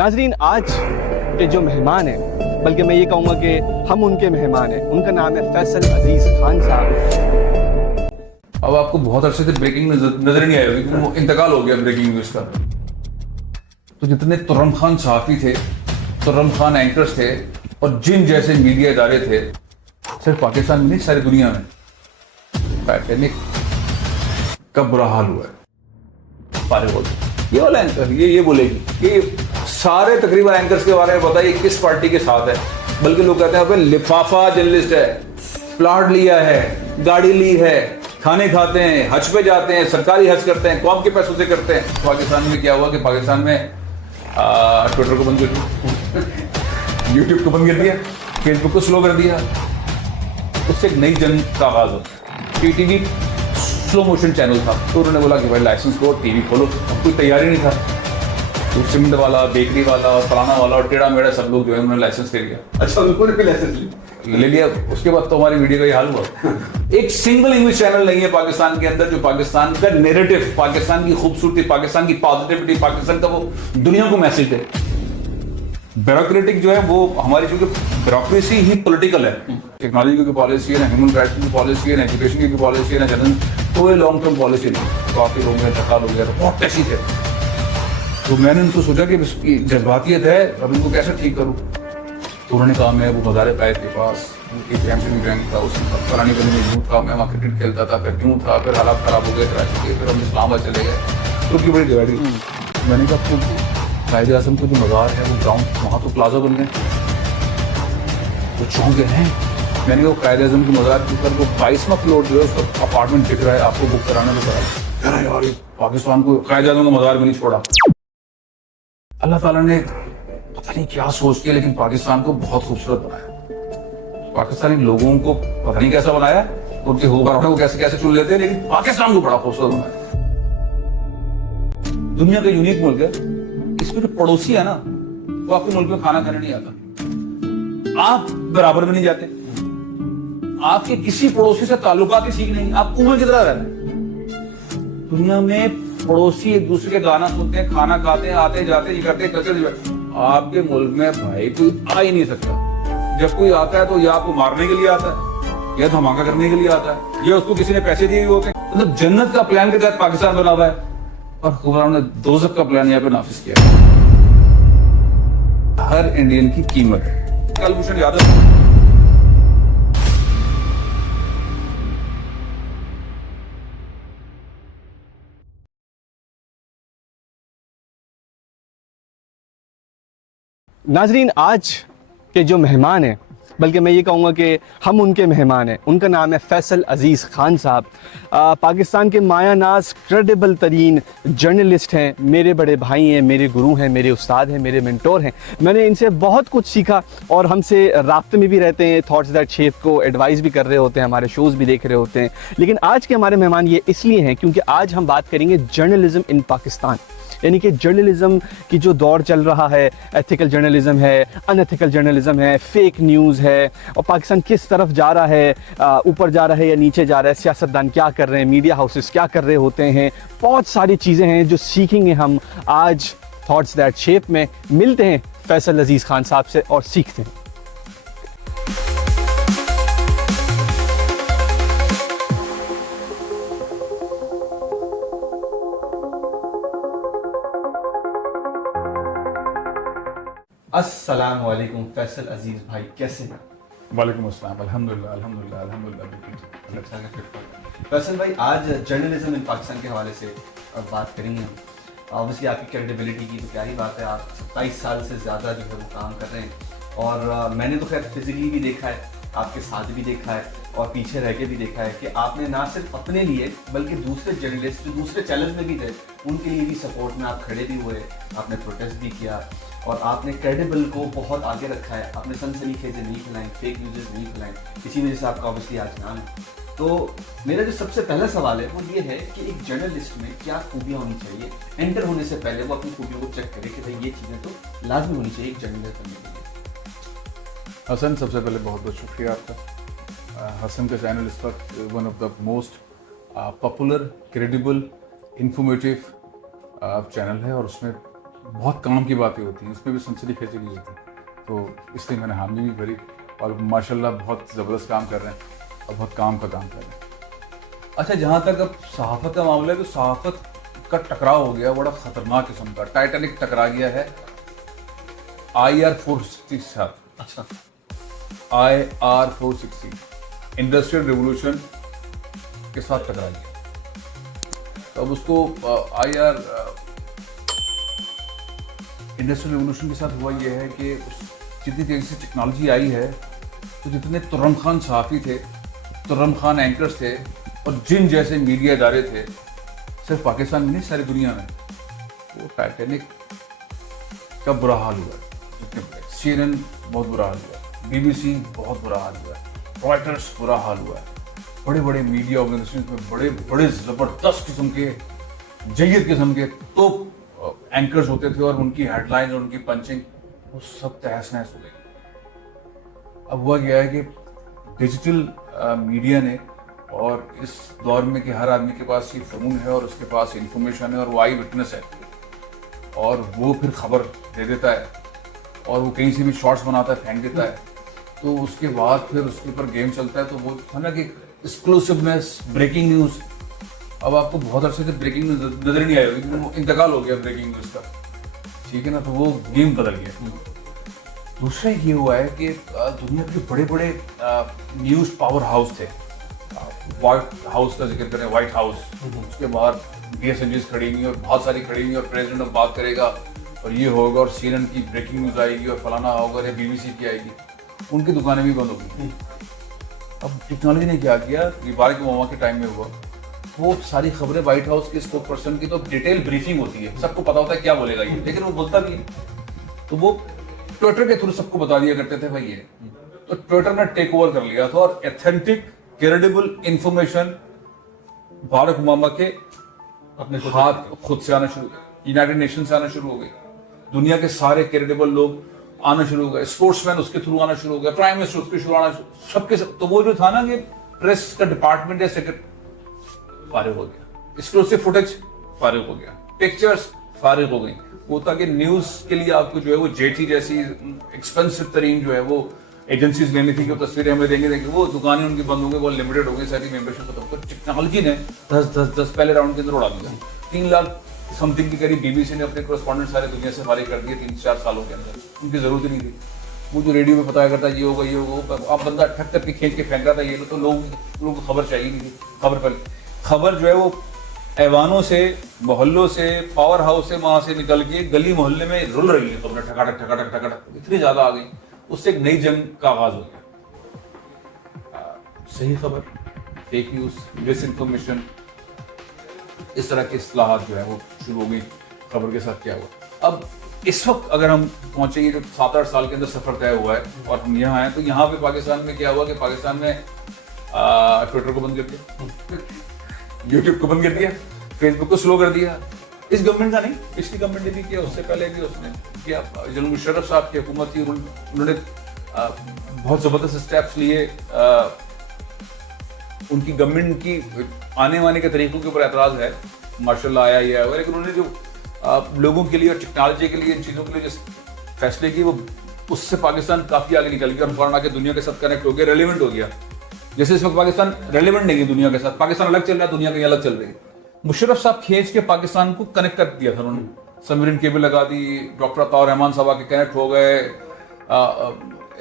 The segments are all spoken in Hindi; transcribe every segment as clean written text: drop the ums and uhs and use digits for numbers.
नाजरीन, आज के जो मेहमान हैं, बल्कि मैं ये कहूँगा कि हम उनके मेहमान हैं, उनका नाम है फैसल अजीज खान साहब। अब आपको बहुत अरसे से ब्रेकिंग नजर नहीं आई होगी क्योंकि वो इंतकाल हो गया ब्रेकिंग न्यूज का। तो जितने तुर्रम खान सहाफी थे, तुर्रम खान एंकर्स थे और जिन जैसे मीडिया इदारे थे, सिर्फ पाकिस्तान में नहीं सारी दुनिया में टाइटैनिक का बुरा हाल हुआ है। सारे बोलते ये वाला एंकर ये बोलेगी, ये सारे तकरीबन एंकर्स के बारे में बताइए किस पार्टी के साथ है। बल्कि लोग कहते हैं भाई लिफाफा जर्नलिस्ट है, प्लॉट लिया है, गाड़ी ली है, खाने खाते हैं, हज पे जाते हैं, सरकारी हज करते हैं, कौम के पैसों से करते हैं। पाकिस्तान में क्या हुआ कि पाकिस्तान में ट्विटर को बंद कर दिया, यूट्यूब को बंद कर दिया, फेसबुक को स्लो कर दिया। उससे एक नई जंग का आगाज होता। पीटीवी स्लो मोशन चैनल था तो उन्होंने बोला कि भाई लाइसेंस लो, टीवी खोलो। कोई तैयारी नहीं था तो सीमेंट वाला, बेकरी वाला और फलाना वाला और टेढ़ा मेढ़ा सब लोग जो है उन्होंने लाइसेंस ले लिया। अच्छा, उन्होंने भी लाइसेंस ले लिया। उसके बाद तो हमारी वीडियो का ये हाल हुआ। एक सिंगल इंग्लिश चैनल नहीं है पाकिस्तान के अंदर जो पाकिस्तान का नैरेटिव, पाकिस्तान की खूबसूरती, पाकिस्तान की पॉजिटिविटी, पाकिस्तान का वो दुनिया को मैसेज दे। ब्यूरोक्रेटिक जो है वो हमारी, क्योंकि ब्यूरोक्रेसी ही पॉलिटिकल है। टेक्नोलॉजी की पॉलिसी है ना, ह्यूमन राइट्स की पॉलिसी है ना, एजुकेशन की पॉलिसी है ना, जनरल कोई लॉन्ग टर्म पॉलिसी नहीं। काफी लोग इंतकाल हो गया तो बहुत कैसी थे। तो मैंने उनको सोचा कि इसकी जज्बातियत है, अब इनको कैसे ठीक करूँ। तो उन्होंने कहा मैं वो बाजार पैर के पास एक चैंपियन रैंक था, उसकी फलानी गली में यूथ था, मैं वहाँ क्रिकेट खेलता था, फिर क्यों था, फिर हालात खराब हो गए कराची के, फिर हम इस्लामाबाद चले गए। तो उनकी बड़ी डिवाइड। मैंने कहा आपको कायदे आज़म को जो मज़ार है वो ग्राउंड वहाँ तो प्लाजा बन गए, वो चौंक गए हैं। मैंने कहा कायदे आज़म के मज़ार के ऊपर वो 22वां फ्लोर जो है उसका अपार्टमेंट दिख रहा है, आपको बुक कराना तो करा। अरे यार पाकिस्तान को कायदे आज़म का मज़ार भी नहीं छोड़ा। अल्लाह ताला ने पता नहीं क्या सोच के लेकिन पाकिस्तान को बहुत खूबसूरत बनाया। पाकिस्तानी लोगों को पता नहीं कैसा बनाया, उनके होगा वो कैसे कैसे चुन लेते हैं, लेकिन पाकिस्तान को बड़ा खूबसूरत बनाया। दुनिया का यूनिक मुल्क है। इसमें जो पड़ोसी है ना वो आपके मुल्क में खाना खाने नहीं आता, आप बराबर में नहीं जाते, आपके किसी पड़ोसी से ताल्लुकात ही ठीक नहीं, आप कुएं की तरह रह रहे हैं। दुनिया में पड़ोसी एक दूसरे के गाना सुनते हैं, खाना खाते हैं, आते जाते ये करते हैं। आपके मुल्क में भाई कोई आ ही नहीं सकता। जब कोई आता है तो या आपको मारने के लिए आता है या धमाका करने के लिए आता है या उसको किसी ने पैसे दिए होते हैं। मतलब जन्नत का प्लान के तहत पाकिस्तान बना हुआ है और खुदा ने दोज़ख का प्लान यहाँ पे नाफिज किया। हर इंडियन की कीमत है। कुलभूषण यादव नाजरीन, आज के जो मेहमान हैं, बल्कि मैं ये कहूँगा कि हम उनके मेहमान हैं, उनका नाम है फैसल अजीज़ खान साहब। पाकिस्तान के माया नाज क्रेडिबल तरीन जर्नलिस्ट हैं, मेरे बड़े भाई हैं, मेरे गुरु हैं, मेरे उस्ताद हैं, मेरे मेंटोर हैं। मैंने इनसे बहुत कुछ सीखा और हमसे राब्ते में भी रहते हैं, थॉट्स दैट शेप को एडवाइस भी कर रहे होते हैं, हमारे शोज़ भी देख रहे होते हैं। लेकिन आज के हमारे मेहमान ये इसलिए हैं क्योंकि आज हम बात करेंगे जर्नलिज़म इन पाकिस्तान, यानी कि जर्नलिज़म की जो दौर चल रहा है, एथिकल जर्नलिज़म है, अनएथिकल जर्नलिज़म है, फेक न्यूज़ है, और पाकिस्तान किस तरफ जा रहा है, ऊपर जा रहा है या नीचे जा रहा है, सियासतदान क्या कर रहे हैं, मीडिया हाउसेस क्या कर रहे होते हैं। बहुत सारी चीज़ें हैं जो सीखेंगे हम आज थॉट्स दैट शेप में। मिलते हैं फैसल अजीज़ खान साहब से और सीखते हैं। अस्सलाम वालेकुम फैसल अजीज़ भाई, कैसे हैं? वालेकुम अस्सलाम, अल्हम्दुलिल्लाह अल्हम्दुलिल्लाह अल्हम्दुलिल्लाह। फैसल भाई, आज जर्नलिज्म इन पाकिस्तान के हवाले से बात करेंगे हम। ऑब्वियसली आपकी क्रेडिबिलिटी की तो क्या ही बात है, आप 27 साल से ज़्यादा जो है वो काम कर रहे हैं और मैंने तो खैर फिजिकली भी देखा है, आपके साथ भी देखा है और पीछे रह के भी देखा है कि आपने ना सिर्फ अपने लिए बल्कि दूसरे जर्नलिस्ट जो दूसरे चैनल्स में भी थे उनके लिए भी सपोर्ट में आप खड़े भी हुए, आपने प्रोटेस्ट भी किया और आपने क्रेडिबल को बहुत आगे रखा है। आपने सनसनीखेज़ें नहीं फैलाई, फेक न्यूज़ नहीं फैलाई, इसी वजह से आपका ऑब्वियसली आज नाम है। तो मेरा जो सबसे पहला सवाल है वो ये है कि एक जर्नलिस्ट में क्या खूबियाँ होनी चाहिए, एंटर होने से पहले वो अपनी खूबियों को चेक करे कि भाई ये चीज़ें तो लाजमी होनी चाहिए एक जर्नलिस्ट बनने के लिए। हसन, सबसे पहले बहुत बहुत शुक्रिया आपका। हसन का चैनल इस वक्त one of the most popular, credible, informative channel है और उसमें बहुत काम की बातें होती हैं, उसमें भी सनसनी खेची नहीं होती, तो इसलिए मैंने हामी भी भरी। और माशाल्लाह बहुत ज़बरदस्त काम कर रहे हैं और बहुत काम का काम कर रहे हैं। अच्छा, जहाँ तक अब सहाफ़त का मामला है, तो सहाफ़त का टकराव हो गया बड़ा ख़तरनाक किस्म का। टाइटैनिक टकरा गया है IR-460 के साथ। अच्छा, IR-460 इंडस्ट्रियल रिवोल्यूशन के साथ टकरा गया। तो अब उसको IR इंडस्ट्रियल रिवोल्यूशन के साथ हुआ यह है कि जितनी तेज़ी से टेक्नोलॉजी आई है, तो जितने तुर्रम खान सहाफ़ी थे, तुर्रम खान एंकर्स थे और जिन जैसे मीडिया इदारे थे, सिर्फ पाकिस्तान में नहीं सारी दुनिया में, वो टाइटैनिक का बुरा हाल हुआ है। CNN बहुत बुरा हाल हुआ है, BBC बहुत बुरा हाल हुआ है, रॉयटर्स बुरा हाल हुआ है। बड़े बड़े मीडिया ऑर्गेनाइजेशन में बड़े बड़े ज़बरदस्त किस्म के, जय्यद किस्म के तो एंकर्स होते थे और उनकी हेडलाइन और उनकी पंचिंग वो सब तहस नहस हो गई। अब हुआ गया है कि डिजिटल मीडिया ने, और इस दौर में कि हर आदमी के पास ये फ़ोन है और उसके पास इंफॉर्मेशन है और वो आई विटनेस है, और वो फिर खबर दे देता है और वो कहीं से भी शॉर्ट्स बनाता है, फेंक देता है, तो उसके बाद फिर उसके ऊपर गेम चलता है। तो वो था ना कि एक्सक्लूसिवनेस, ब्रेकिंग न्यूज़। अब आपको बहुत अरसे से ब्रेकिंग न्यूज़ नजर नहीं आई होगी, वो इंतकाल हो गया ब्रेकिंग न्यूज़ का, ठीक है ना, तो वो गेम बदल गया। दूसरा ये हुआ है कि दुनिया के बड़े बड़े न्यूज़ पावर हाउस थे, व्हाइट हाउस का जिक्र करें, व्हाइट हाउस, उसके बाहर BS खड़ी हुई और बहुत सारी खड़ी हुई और प्रेसिडेंट अब बात करेगा और ये होगा और CNN की ब्रेकिंग न्यूज़ आएगी और फलाना होगा या BBC की आएगी, उनकी दुकानें भी बंद हो गई। अब टेक्नोलॉजी ने क्या किया, ये बारिक ओबामा के टाइम में हुआ, वो सारी खबरें व्हाइट हाउस के स्पोक पर्सन की तो डिटेल ब्रीफिंग होती है, सबको पता होता है क्या बोलेगा ये, लेकिन वो बोलता भी है, तो वो ट्विटर के थ्रू सबको बता दिया करते थे भाई ये। तो ट्विटर ने टेक ओवर कर लिया था और authentic credible information Barack Obama के अपने हाथ खुद से आना शुरू, यूनाइटेड नेशन से आना शुरू हो गई, दुनिया के सारे क्रेडिबल लोग आना शुरू हो गए, स्पोर्ट्समैन उसके थ्रू आना शुरू हो गया, प्राइम मिनिस्टर उसके थ्रू आना, सबके सब। तो वो जो था ना कि प्रेस का डिपार्टमेंट या सेक्रेटरी फारिग हो गया, एक्सक्लूसिव फुटेज फारिग हो गया, पिक्चर्स फारिग हो गई। वो था कि न्यूज के लिए आपको जो है वो जेटी जैसी एक्सपेंसिव तरीन जो है वो एजेंसीज लेनी थी कि वो तस्वीरें हमें देंगे, वो दुकानें उनकी बंद होंगी, वो लिमिटेड हो गई, सारी मेंबरशिप खत्म। तो टेक्नोलॉजी ने 10 पहले राउंड के अंदर उड़ा दिया। 3 लाख समथिंग के करीब BBC ने अपने कोरेस्पॉन्डेंट सारे दुनिया से फारिग कर दिए 3-4 सालों के अंदर, उनकी जरूरत ही नहीं थी। वो जो रेडियो में बताया करता ये होगा ये होगा, आप बंदा ठक करके खींच के फेंक रहा था ये, तो लोगों को खबर चाहिए नहीं थी। खबर जो है वो ऐवानों से, मोहल्लों से, पावर हाउस से, वहां से निकल के गली मोहल्ले में रुल रही है, खबर ठकाठक ठकाठक ठकाठक इतनी ज्यादा आ गई, उससे एक नई जंग का आगाज हो गया। सही खबर, फेक न्यूज, डिस इंफॉर्मेशन, इस तरह की इस्लाहात जो है वो शुरू हो गई। खबर के साथ क्या हुआ, अब इस वक्त अगर हम पहुंचे, ये जो 7-8 साल के अंदर सफर तय हुआ है और हम यहाँ आए, तो यहाँ पे पाकिस्तान में क्या हुआ कि पाकिस्तान में ट्विटर को बंद कर दिया, यूट्यूब को बंद कर दिया, फेसबुक को स्लो कर दिया। इस गवर्नमेंट का नहीं, पिछली गवर्नमेंट ने भी किया, उससे पहले भी उसने किया। जनरल मुशर्रफ साहब की हुकूमत थी, उन्होंने बहुत ज़बरदस्त स्टेप्स लिए। उनकी गवर्नमेंट की आने वाने के तरीकों के ऊपर एतराज़ है, माशाल्लाह आया ही आया, लेकिन उन्होंने जो लोगों के लिए और टेक्नोलॉजी के लिए, इन चीज़ों के लिए जिस फैसले की, वो उससे पाकिस्तान काफ़ी आगे निकल गया और फौरन आके दुनिया के साथ कनेक्ट हो गया, रेलिवेंट हो गया। जैसे इस वक्त पाकिस्तान रेलिवेंट नहीं है दुनिया के साथ, पाकिस्तान अलग चल रहा है, दुनिया कहीं अलग चल रही है। मुशर्रफ साहब खींच के पाकिस्तान को कनेक्ट कर दिया था उन्होंने, सबमरीन केबल लगा दी, डॉक्टर अताउर रहमान साहब आके कनेक्ट हो गए,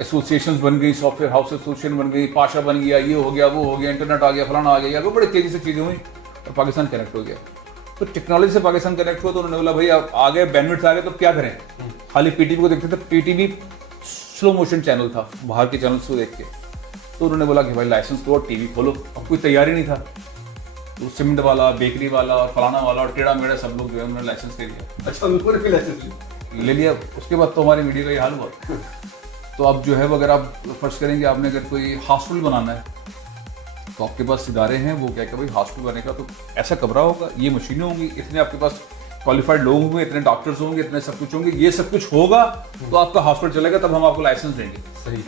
एसोसिएशंस बन गई, सॉफ्टवेयर हाउस एसोसिएशन बन गई, पाशा बन गया, ये हो गया, वो हो गया, इंटरनेट आ गया, फलाना आ गया, वो बड़ी तेजी से चीज़ें हुई और पाकिस्तान कनेक्ट हो गया। तो टेक्नोलॉजी से पाकिस्तान कनेक्ट हुआ, तो उन्होंने बोला भाई आप आ गए, बैंडविड्थ आ गए, तो क्या करें। खाली PTV को देखते थे, PTV स्लो मोशन चैनल था, बाहर के चैनल्स को देख के। तो उन्होंने बोला कि भाई लाइसेंस लो और टीवी खोलो। अब कोई तैयारी नहीं था, तो सीमेंट वाला, बेकरी वाला और फलाना वाला और टेढ़ा मेढ़ा सब लोग जो है उन्होंने लाइसेंस ले लिया। अच्छा, उनको भी लाइसेंस ले लिया। उसके बाद तो हमारी मीडिया का ये हाल हुआ। तो अब जो है वो, अगर आप फर्ज करेंगे आपने अगर कोई हॉस्पिटल बनाना है, तो आपके पास इदारे हैं, वो क्या भाई हॉस्पिटल बनेगा तो ऐसा कमरा होगा, ये मशीनें होंगी, इतने आपके पास क्वालिफाइड लोग होंगे, इतने डॉक्टर्स होंगे, इतने सब कुछ होंगे, ये सब कुछ होगा तो आपका हॉस्पिटल चलेगा, तब हम आपको लाइसेंस देंगे। सही।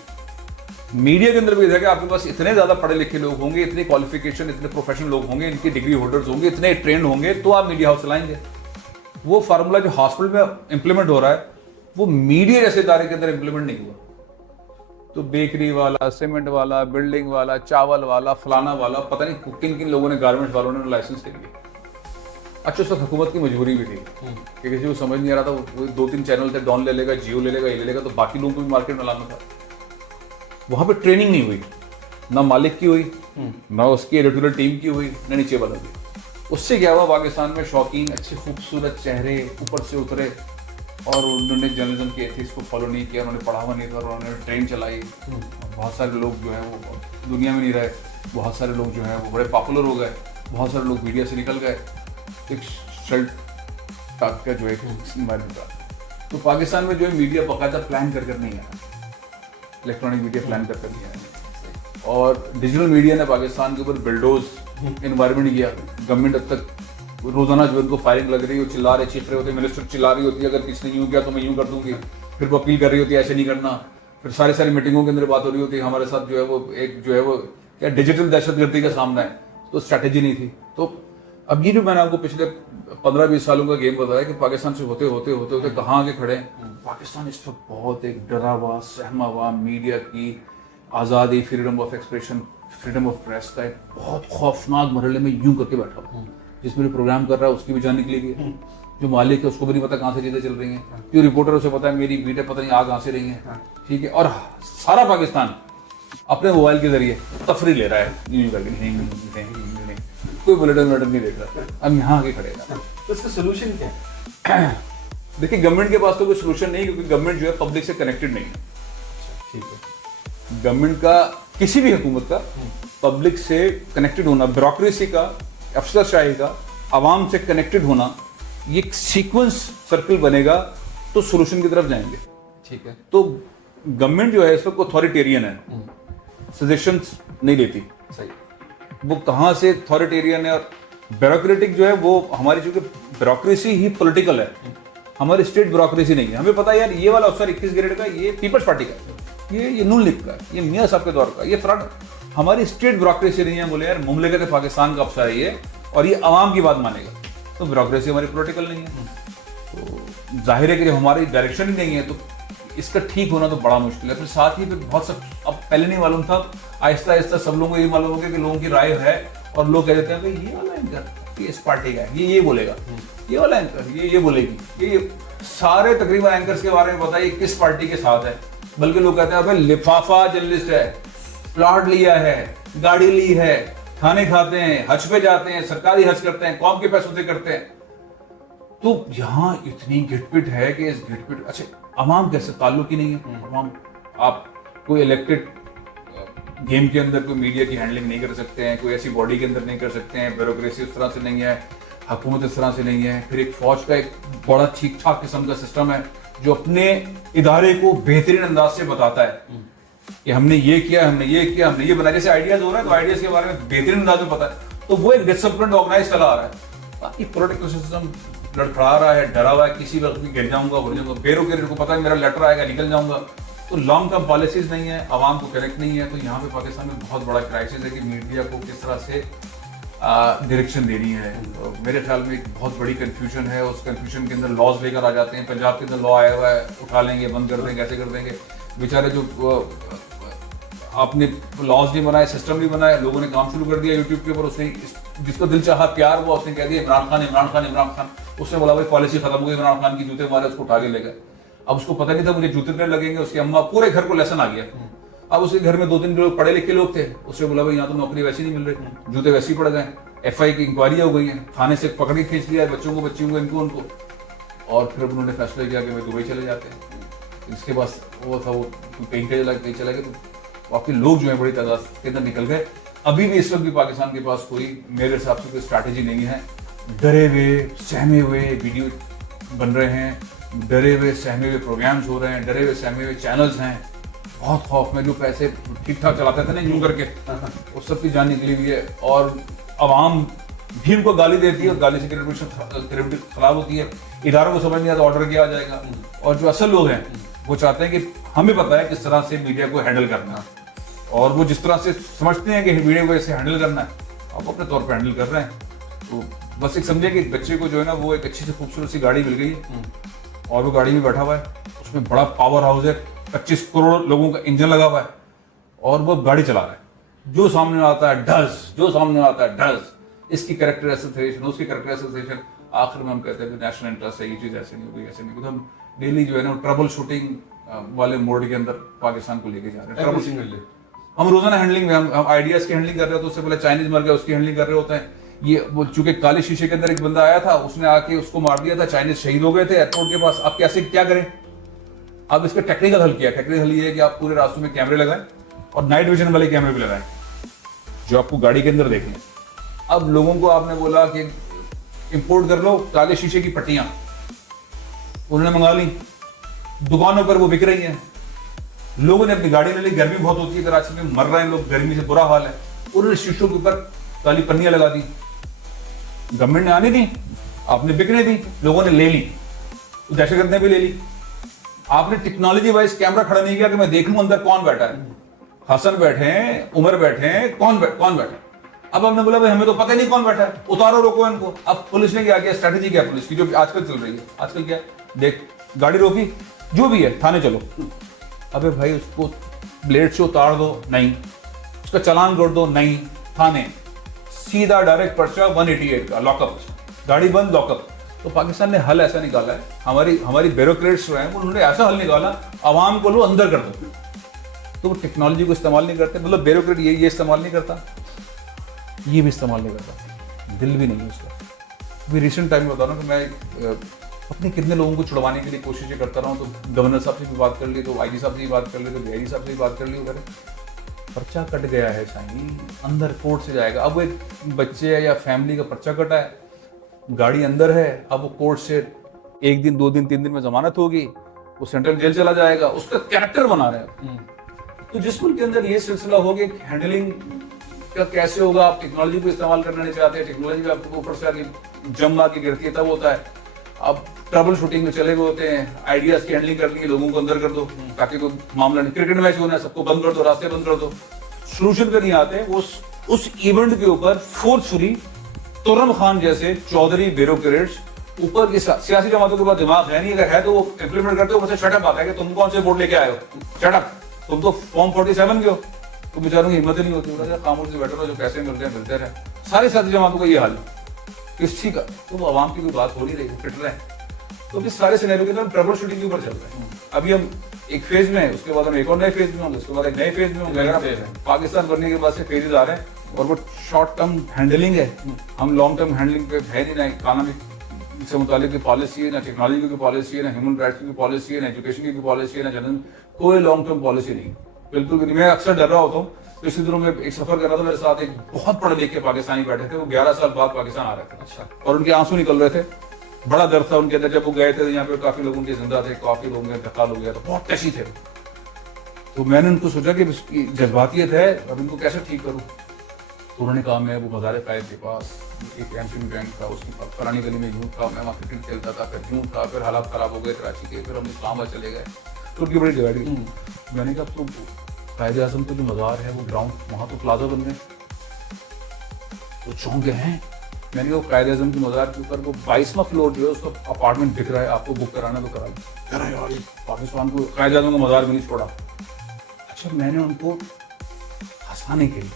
मीडिया के अंदर भी देखा आपके पास इतने ज्यादा पढ़े लिखे लोग होंगे, इतने क्वालिफिकेशन, इतने प्रोफेशनल लोग होंगे, इनकी डिग्री होल्डर्स होंगे, इतने ट्रेंड होंगे, तो आप मीडिया हाउस चलाएंगे। वो फार्मूला जो हॉस्पिटल में इंप्लीमेंट हो रहा है वो मीडिया जैसे इदारे के अंदर इंप्लीमेंट नहीं हुआ। तो बेकरी वाला, सीमेंट वाला, बिल्डिंग वाला, चावल वाला, फलाना वाला, पता नहीं किन किन लोगों ने, गारमेंट्स वालों ने लाइसेंस ले लिए। अच्छा, उस वक्त हुकूमत की मजबूरी भी थी कि किसी को समझ नहीं आ रहा था, वो 2-3 चैनल थे, डॉन ले लेगा, जियो ले लेगा, ये ले लेगा, तो बाकी लोगों को भी मार्केट में लाना था। वहां पे ट्रेनिंग नहीं हुई, ना मालिक की हुई, ना उसकी एडिटोरियल टीम की हुई, ना नीचे वालों की। उससे क्या हुआ, पाकिस्तान में शौकीन अच्छे खूबसूरत चेहरे ऊपर से उतरे और उन्होंने जर्नलिज्म के एथिक्स को फॉलो नहीं किया, उन्होंने पढ़ा हुआ नहीं था, उन्होंने ट्रेन चलाई। बहुत सारे लोग जो है वो दुनिया में नहीं रहे, बहुत सारे लोग जो है वो बड़े पॉपुलर हो गए, बहुत सारे लोग मीडिया से निकल गए, एक शर्ट टाक का जो है इन्वायरमेंट था। तो पाकिस्तान में जो है मीडिया बाकायदा प्लान कर नहीं आया, इलेक्ट्रॉनिक मीडिया प्लान कर नहीं आया, और डिजिटल मीडिया ने पाकिस्तान के ऊपर बिल्डोज इन्वायरमेंट किया। गवर्नमेंट अब तक रोजाना जो उनको फायरिंग लग रही हो, चिल्ला रहे चीख रहे होते, मिनिस्टर चिल्ला रही होती है अगर किसने यूं किया तो मैं यूं कर दूंगी, फिर वो अपील कर रही होती है ऐसे नहीं करना, फिर सारी मीटिंगों के अंदर बात हो रही होती है हमारे साथ जो है वो एक जो है वो क्या डिजिटल दहशतगर्दी का सामना है, तो स्ट्रैटेजी नहीं थी। तो अब ये जो मैंने आपको पिछले 15-20 सालों का गेम बताया कि पाकिस्तान से होते होते होते होते कहाँ आगे खड़े हैं। पाकिस्तान इस वक्त बहुत एक डरा हुआ, सहमा हुआ, मीडिया की आज़ादी, freedom of expression, freedom of press का एक बहुत खौफनाक मरहले में यूं करके बैठा हुआ। जिसमें भी प्रोग्राम कर रहा है उसकी भी जान निकली गई है, जो मालिक है उसको भी नहीं पता कहाँ से चीजें चल रही हैं, जो रिपोर्टर उसे पता है मेरी वीडियो पता नहीं आ कहाँ से रही है, ठीक है। और सारा पाकिस्तान अपने मोबाइल के जरिए तफरी ले रहा है, यूं करके नहीं, कोई बुलेटिन नहीं देख रहा। अब यहाँ आगे खड़ेगा तो इसका सोल्यूशन क्या है? देखिए, गवर्नमेंट के पास तो कोई सोल्यूशन नहीं, क्योंकि गवर्नमेंट जो है पब्लिक से कनेक्टेड नहीं है। ठीक है, गवर्नमेंट का, किसी भी हुकूमत का पब्लिक से कनेक्टेड होना, ब्यूरोक्रेसी का, अफसरशाही का आवाम से कनेक्टेड होना, ये एक सीक्वेंस सर्कल बनेगा तो सोल्यूशन की तरफ जाएंगे। ठीक है। तो गवर्नमेंट जो है इस वक्त अथॉरिटेरियन है, सजेशंस नहीं देती। सही। वो कहाँ से अथॉरिटेरियन है, और ब्यूरोक्रेटिक जो है वो हमारी, चूंकि ब्यूरोक्रेसी ही पॉलिटिकल है, हमारी स्टेट ब्यूरोक्रेसी नहीं है। हमें पता है यार ये वाला अफसर 21 ग्रेड का, ये पीपल्स पार्टी का, ये नून लीग का, ये मियाँ साहब के दौर का, ये फ्रंट, हमारी स्टेट ब्यूरोक्रेसी नहीं है। बोले यार मुमलिकत पाकिस्तान का अफसर है ये, और ये अवाम की बात मानेगा, तो ब्यूरोक्रेसी हमारी पॉलिटिकल नहीं है। तो जाहिर है कि जब हमारी डायरेक्शन ही नहीं है तो इसका ठीक होना तो बड़ा मुश्किल है। फिर साथ ही फिर बहुत सब, अब पहले नहीं मालूम था, आहिस्ता आहिस्ता सब लोगों को ये मालूम हो गया कि लोगों की राय है, और लोग कह देते हैं भाई ये वाला एंकर ये इस पार्टी का है, ये बोलेगा, ये वाला एंकर ये बोलेगी, ये सारे तकरीबन एंकर्स के बारे में बताइए किस पार्टी के साथ है। बल्कि लोग कहते हैं भाई लिफाफा जर्नलिस्ट है, प्लॉट लिया है, गाड़ी ली है, खाने खाते हैं, हज पे जाते हैं, सरकारी हज करते हैं, कौम के पैसों से करते हैं। तो यहाँ इतनी घिटपिट है कि इस घिटपिट, अच्छा अवाम कैसे ताल्लुक ही नहीं है। अवाम, आप कोई इलेक्टेड गेम के अंदर कोई मीडिया की हैंडलिंग नहीं कर सकते हैं, कोई ऐसी बॉडी के अंदर नहीं कर सकते हैं, ब्यूरोक्रेसी उस तरह से नहीं है, हुकूमत इस तरह से नहीं है। फिर एक फौज का एक बड़ा ठीक ठाक किस्म का सिस्टम है जो अपने इदारे को बेहतरीन अंदाज से बताता है कि हमने ये किया, हमने ये किया, हमने ये बनाया। जैसे आइडियाज हो रहे हैं तो आइडियाज के बारे में बेहतरीन अंदाज में पता है, तो वो एक डिसिप्लिन ऑर्गेनाइज चला आ रहा है। बाकी पॉलिटिकल सिस्टम लड़खड़ा रहा है, डरा हुआ है, किसी वक्त भी गिर जाऊंगा, हो जाऊंगा, बेरोकेर को पता है मेरा लेटर आएगा, निकल जाऊंगा। तो लॉन्ग टर्म पॉलिसीज नहीं है, आवाम को कनेक्ट नहीं है। तो यहाँ पे पाकिस्तान में बहुत बड़ा क्राइसिस है कि मीडिया को किस तरह से डायरेक्शन देनी है। तो मेरे ख्याल में एक बहुत बड़ी कंफ्यूजन है, उस कंफ्यूजन के अंदर लॉज लेकर आ जाते हैं। पंजाब के अंदर लॉ आया हुआ है, उठा लेंगे, बंद कर देंगे, ऐसे कर देंगे। बेचारे जो आपने लॉज नहीं बनाए, सिस्टम नहीं बनाए, लोगों ने काम शुरू कर दिया यूट्यूब के ऊपर, उसने जिसको दिल चाहा प्यार हुआ उसने कह दिया इमरान खान इमरान खान इमरान खान। उसने बोला भाई पॉलिसी खत्म हो गई, इमरान खान की जूते मारे, उसको उठा के ले गए। अब उसको पता नहीं था मुझे जूते नहीं लगेंगे, उसकी अम्मा, पूरे घर को लेसन आ गया। अब उसके घर में 2-3 लोग पढ़े लिखे लोग थे, उसने बोला भाई यहाँ तो नौकरी वैसी नहीं मिल रही, जूते वैसे ही पड़ गए, FI की इंक्वायरी हो गई है, थाने से पकड़ के खींच लिया बच्चों को, बच्चियों को, इनको उनको। और फिर उन्होंने फैसला किया कि भाई दुबई चले जाते हैं। इसके पास वो था, वो कहीं चला गया, तो आपके लोग जो है बड़ी तादाद के अंदर निकल गए। अभी भी इस वक्त भी पाकिस्तान के पास कोई, मेरे हिसाब से कोई स्ट्रैटेजी नहीं है। डरे हुए सहमे हुए वीडियो बन रहे हैं, डरे हुए सहमे हुए प्रोग्राम्स हो रहे हैं, डरे हुए सहमे हुए चैनल्स हैं। बहुत खौफ में, जो पैसे ठीक ठाक चलाते थे ना यूं करके, उस सब की जान निकली हुई है। और आवाम भी उनको गाली देती है, और गाली से क्रेडिबिलिटी खराब होती है। इदारों को समझ नहीं आता ऑर्डर किया जाएगा, और जो असल लोग हैं वो चाहते हैं कि हमें पता है किस तरह से मीडिया को हैंडल करना है, और वो जिस तरह से समझते हैं कि मीडिया को ऐसे हैंडल करना है, आप अपने तौर पर हैंडल कर रहे हैं। तो बस एक समझे कि एक बच्चे को जो है ना वो एक अच्छी से खूबसूरत सी गाड़ी मिल गई है और वो गाड़ी में बैठा हुआ है, उसमें बड़ा पावर हाउस है, 25 करोड़ लोगों का इंजन लगा हुआ है और वो गाड़ी चला रहा है, जो सामने आता है डस, जो सामने आता है डस, इसकी कैरेक्टर एसोसिएशन, उसकी कैरेक्टर एसोसिएशन, आखिर में हम कहते हैं कि नेशनल इंटरेस्ट है, ये चीज ऐसे नहीं होगी, ऐसे नहीं होगी। तो हम डेली जो है ना ट्रबल शूटिंग वाले मोड के अंदर पाकिस्तान को लेके जा रहे हैं। ट्रबल शूटिंग हम रोजाना हैंडलिंग में हम आइडियाज की हैंडलिंग कर रहे होते हैं, उससे पहले चाइनीज मर गया उसकी हैंडलिंग कर रहे होते हैं। ये वो चूंकि काले शीशे के अंदर एक बंदा आया था, उसने आके उसको मार दिया था, चाइनीज शहीद हो गए थे एयरपोर्ट के पास। अब कैसे क्या करें? अब इसका टेक्निकल हल किया। टेक्निकल हल ये है कि आप पूरे रास्तों में कैमरे लगाएं और नाइट विजन वाले कैमरे भी लगाएं जो आपको गाड़ी के अंदर देखें। अब लोगों को आपने बोला कि इंपोर्ट कर लो काले शीशे की पट्टियां, उन्होंने मंगा ली, दुकानों पर वो बिक रही हैं, लोगों ने अपनी गाड़ी ले ली। गर्मी बहुत होती है कराची में, मर रहे हैं लोग, गर्मी से बुरा हाल है, उन्होंने शीशों के ऊपर काली पन्नियां लगा दी। गवर्नमेंट ने आने दी, आपने बिकने दी, लोगों ने ले ली, तो दहशतगर्द ने भी ले ली। आपने टेक्नोलॉजी वाइज कैमरा खड़ा नहीं किया कि मैं देख लूं अंदर कौन बैठा है, हसन बैठे हैं, उमर बैठे हैं, कौन बैठा। अब हमने बोला भाई हमें तो पता ही नहीं कौन बैठा है, उतारो रोको इनको। अब पुलिस ने क्या किया, स्ट्रेटेजी क्या पुलिस की जो आजकल चल रही है, आजकल क्या देख गाड़ी रोकी, जो भी है थाने चलो। अबे भाई उसको ब्लेड से उतार दो, नहीं, उसका चालान कर दो, नहीं, थाने सीधा डायरेक्ट पर्चा 188 का, लॉकअप, गाड़ी बंद, लॉकअप। तो पाकिस्तान ने हल ऐसा निकाला है, हमारी ब्यूरोक्रेट्स जो हैं उन्होंने ऐसा हल निकाला, आवाम को लो अंदर कर दो। तो वो टेक्नोलॉजी को इस्तेमाल नहीं करते, मतलब ब्यूरोक्रेट ये इस्तेमाल नहीं करता, ये भी इस्तेमाल नहीं करता, दिल भी नहीं उसका। अभी रिसेंट टाइम में बता रहा हूँ कि मैं अपने कितने लोगों को छुड़वाने के लिए कोशिशें करता रहा हूँ। तो गवर्नर साहब से भी बात कर ली, तो आईजी साहब से भी बात कर ली, तो डीआईजी साहब से भी बात कर ली, पर्चा कट गया है शाही, अंदर कोर्ट से जाएगा। अब एक बच्चे या फैमिली का पर्चा कटा है, गाड़ी अंदर है, अब वो कोर्ट से 1 दिन 2 दिन 3 दिन में जमानत होगी, वो सेंट्रल जेल चला जाएगा, उसका कैरेक्टर बना रहे हैं। तो जिस मुल्क के अंदर ये सिलसिला हो गया, हैंडलिंग का कैसे होगा, आप टेक्नोलॉजी को इस्तेमाल करना नहीं चाहते, टेक्नोलॉजी में आपको ऊपर से आके जम आके गिरती है, तब होता है। अब ट्रबल शूटिंग में चले गए होते हैं, आइडियाज की हैंडलिंग करनी है, लोगों को अंदर कर दो ताकि कोई मामला नहीं, क्रिकेट मैच होना है, सबको बंद कर दो, रास्ते बंद कर दो, सोल्यूशन पे नहीं आते। उस इवेंट के ऊपर फोर्सफुली तुर्रम खान जैसे चौधरी ब्यूरोक्रेट्स, ऊपर की सियासी जमातों के पास दिमाग है नहीं, अगर है तो वो इंप्लीमेंट करते हो, बस शटअप आता है कि तुम कौन से वोट लेके आए हो, शटअप, तुम तो फॉर्म 47 के हो, तो बेचारों की हिम्मत ही नहीं होती, खामोश से बैठे रहो, जो पैसे मिलते हैं मिलते रहे। सारी सियासी जमातों का ये हाल किसी का, तो आवाम की कोई बात हो नहीं रही, पिट रहे हैं। तो इस सारे सिनेरियो के अंदर ट्रबल शूटिंग के ऊपर चल रहे हैं। अभी हम एक फेज में है, उसके बाद हम एक और नए फेज में होंगे, उसके बाद एक नए फेज में होंगे। पाकिस्तान बनने के बाद से फेजेस आ रहे हैं और वो शॉर्ट टर्म हैंडलिंग है, हम लॉन्ग टर्म हैंडलिंग पे है नहीं, ना इकोनॉमिक से मुतालिक की पॉलिसी है, ना टेक्नोलॉजी की पॉलिसी है, ना ह्यूमन राइट्स की पॉलिसी है, ना एजुकेशन की पॉलिसी है, ना जनरल कोई लॉन्ग टर्म पॉलिसी नहीं, बिल्कुल भी नहीं। मैं अक्सर डर रहा होता हूँ। पिछले दिनों में एक सफर कर रहा था, मेरे साथ एक बहुत पढ़े लिखे पाकिस्तानी बैठे थे, वो 11 साल बाद पाकिस्तान आ रहे थे। अच्छा। और उनके आंसू निकल रहे थे, बड़ा दर्द था उनके अंदर। जब वो गए थे यहाँ पे काफी लोगों के जिंदा थे, काफी लोगों के इंतकाल हो गया था, बहुत टशी थे। तो मैंने उनको सोचा कि जज्बातियत है, अब इनको कैसे ठीक करूँ। तो उन्होंने कहा मैं वो मज़ार कायद के पास एक एमसीबी बैंक था, उसकी फलानी गली में यूं था, मैं वहाँ क्रिकेट खेलता था, फिर यूं था, फिर हालात खराब हो गए कराची के, फिर हम इस्लामाबाद चले गए, तो उनकी बड़ी डिवाइड हुई। मैंने कहा तो कायद आज़म का जो मज़ार है वो ग्राउंड, वहाँ तो प्लाजा बन गए, तो चौंक गए हैं। मैंने कहा कायद आज़म के मज़ार के ऊपर वो 22वां फ्लोर जो है उसका अपार्टमेंट दिख रहा है, आपको बुक कराना तो करा लो। कह रहा है यार पाकिस्तान को कायद आज़म का मज़ार भी नहीं छोड़ा। अच्छा, मैंने उनको हंसाने के लिए,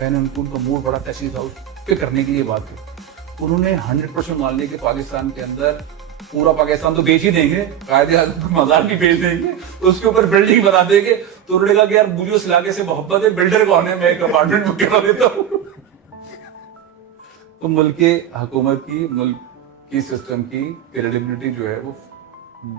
मैंने उनका मूड बड़ा तशी था उस पे करने के लिए बात की। उन्होंने 100% मान लिया कि पाकिस्तान के अंदर पूरा पाकिस्तान तो बेच ही देंगे, कायदे आज़म को मज़ार भी बेच देंगे, उसके ऊपर बिल्डिंग बना देंगे। तो उन्होंने कहा कि यार मुझे उस इलाके से मोहब्बत है, बिल्डर कौन है, मैं एक अपार्टमेंट बुक करा देता हूँ। तो मुल्क के हुकूमत की, मुल्क की सिस्टम की क्रेडिबिलिटी जो है वो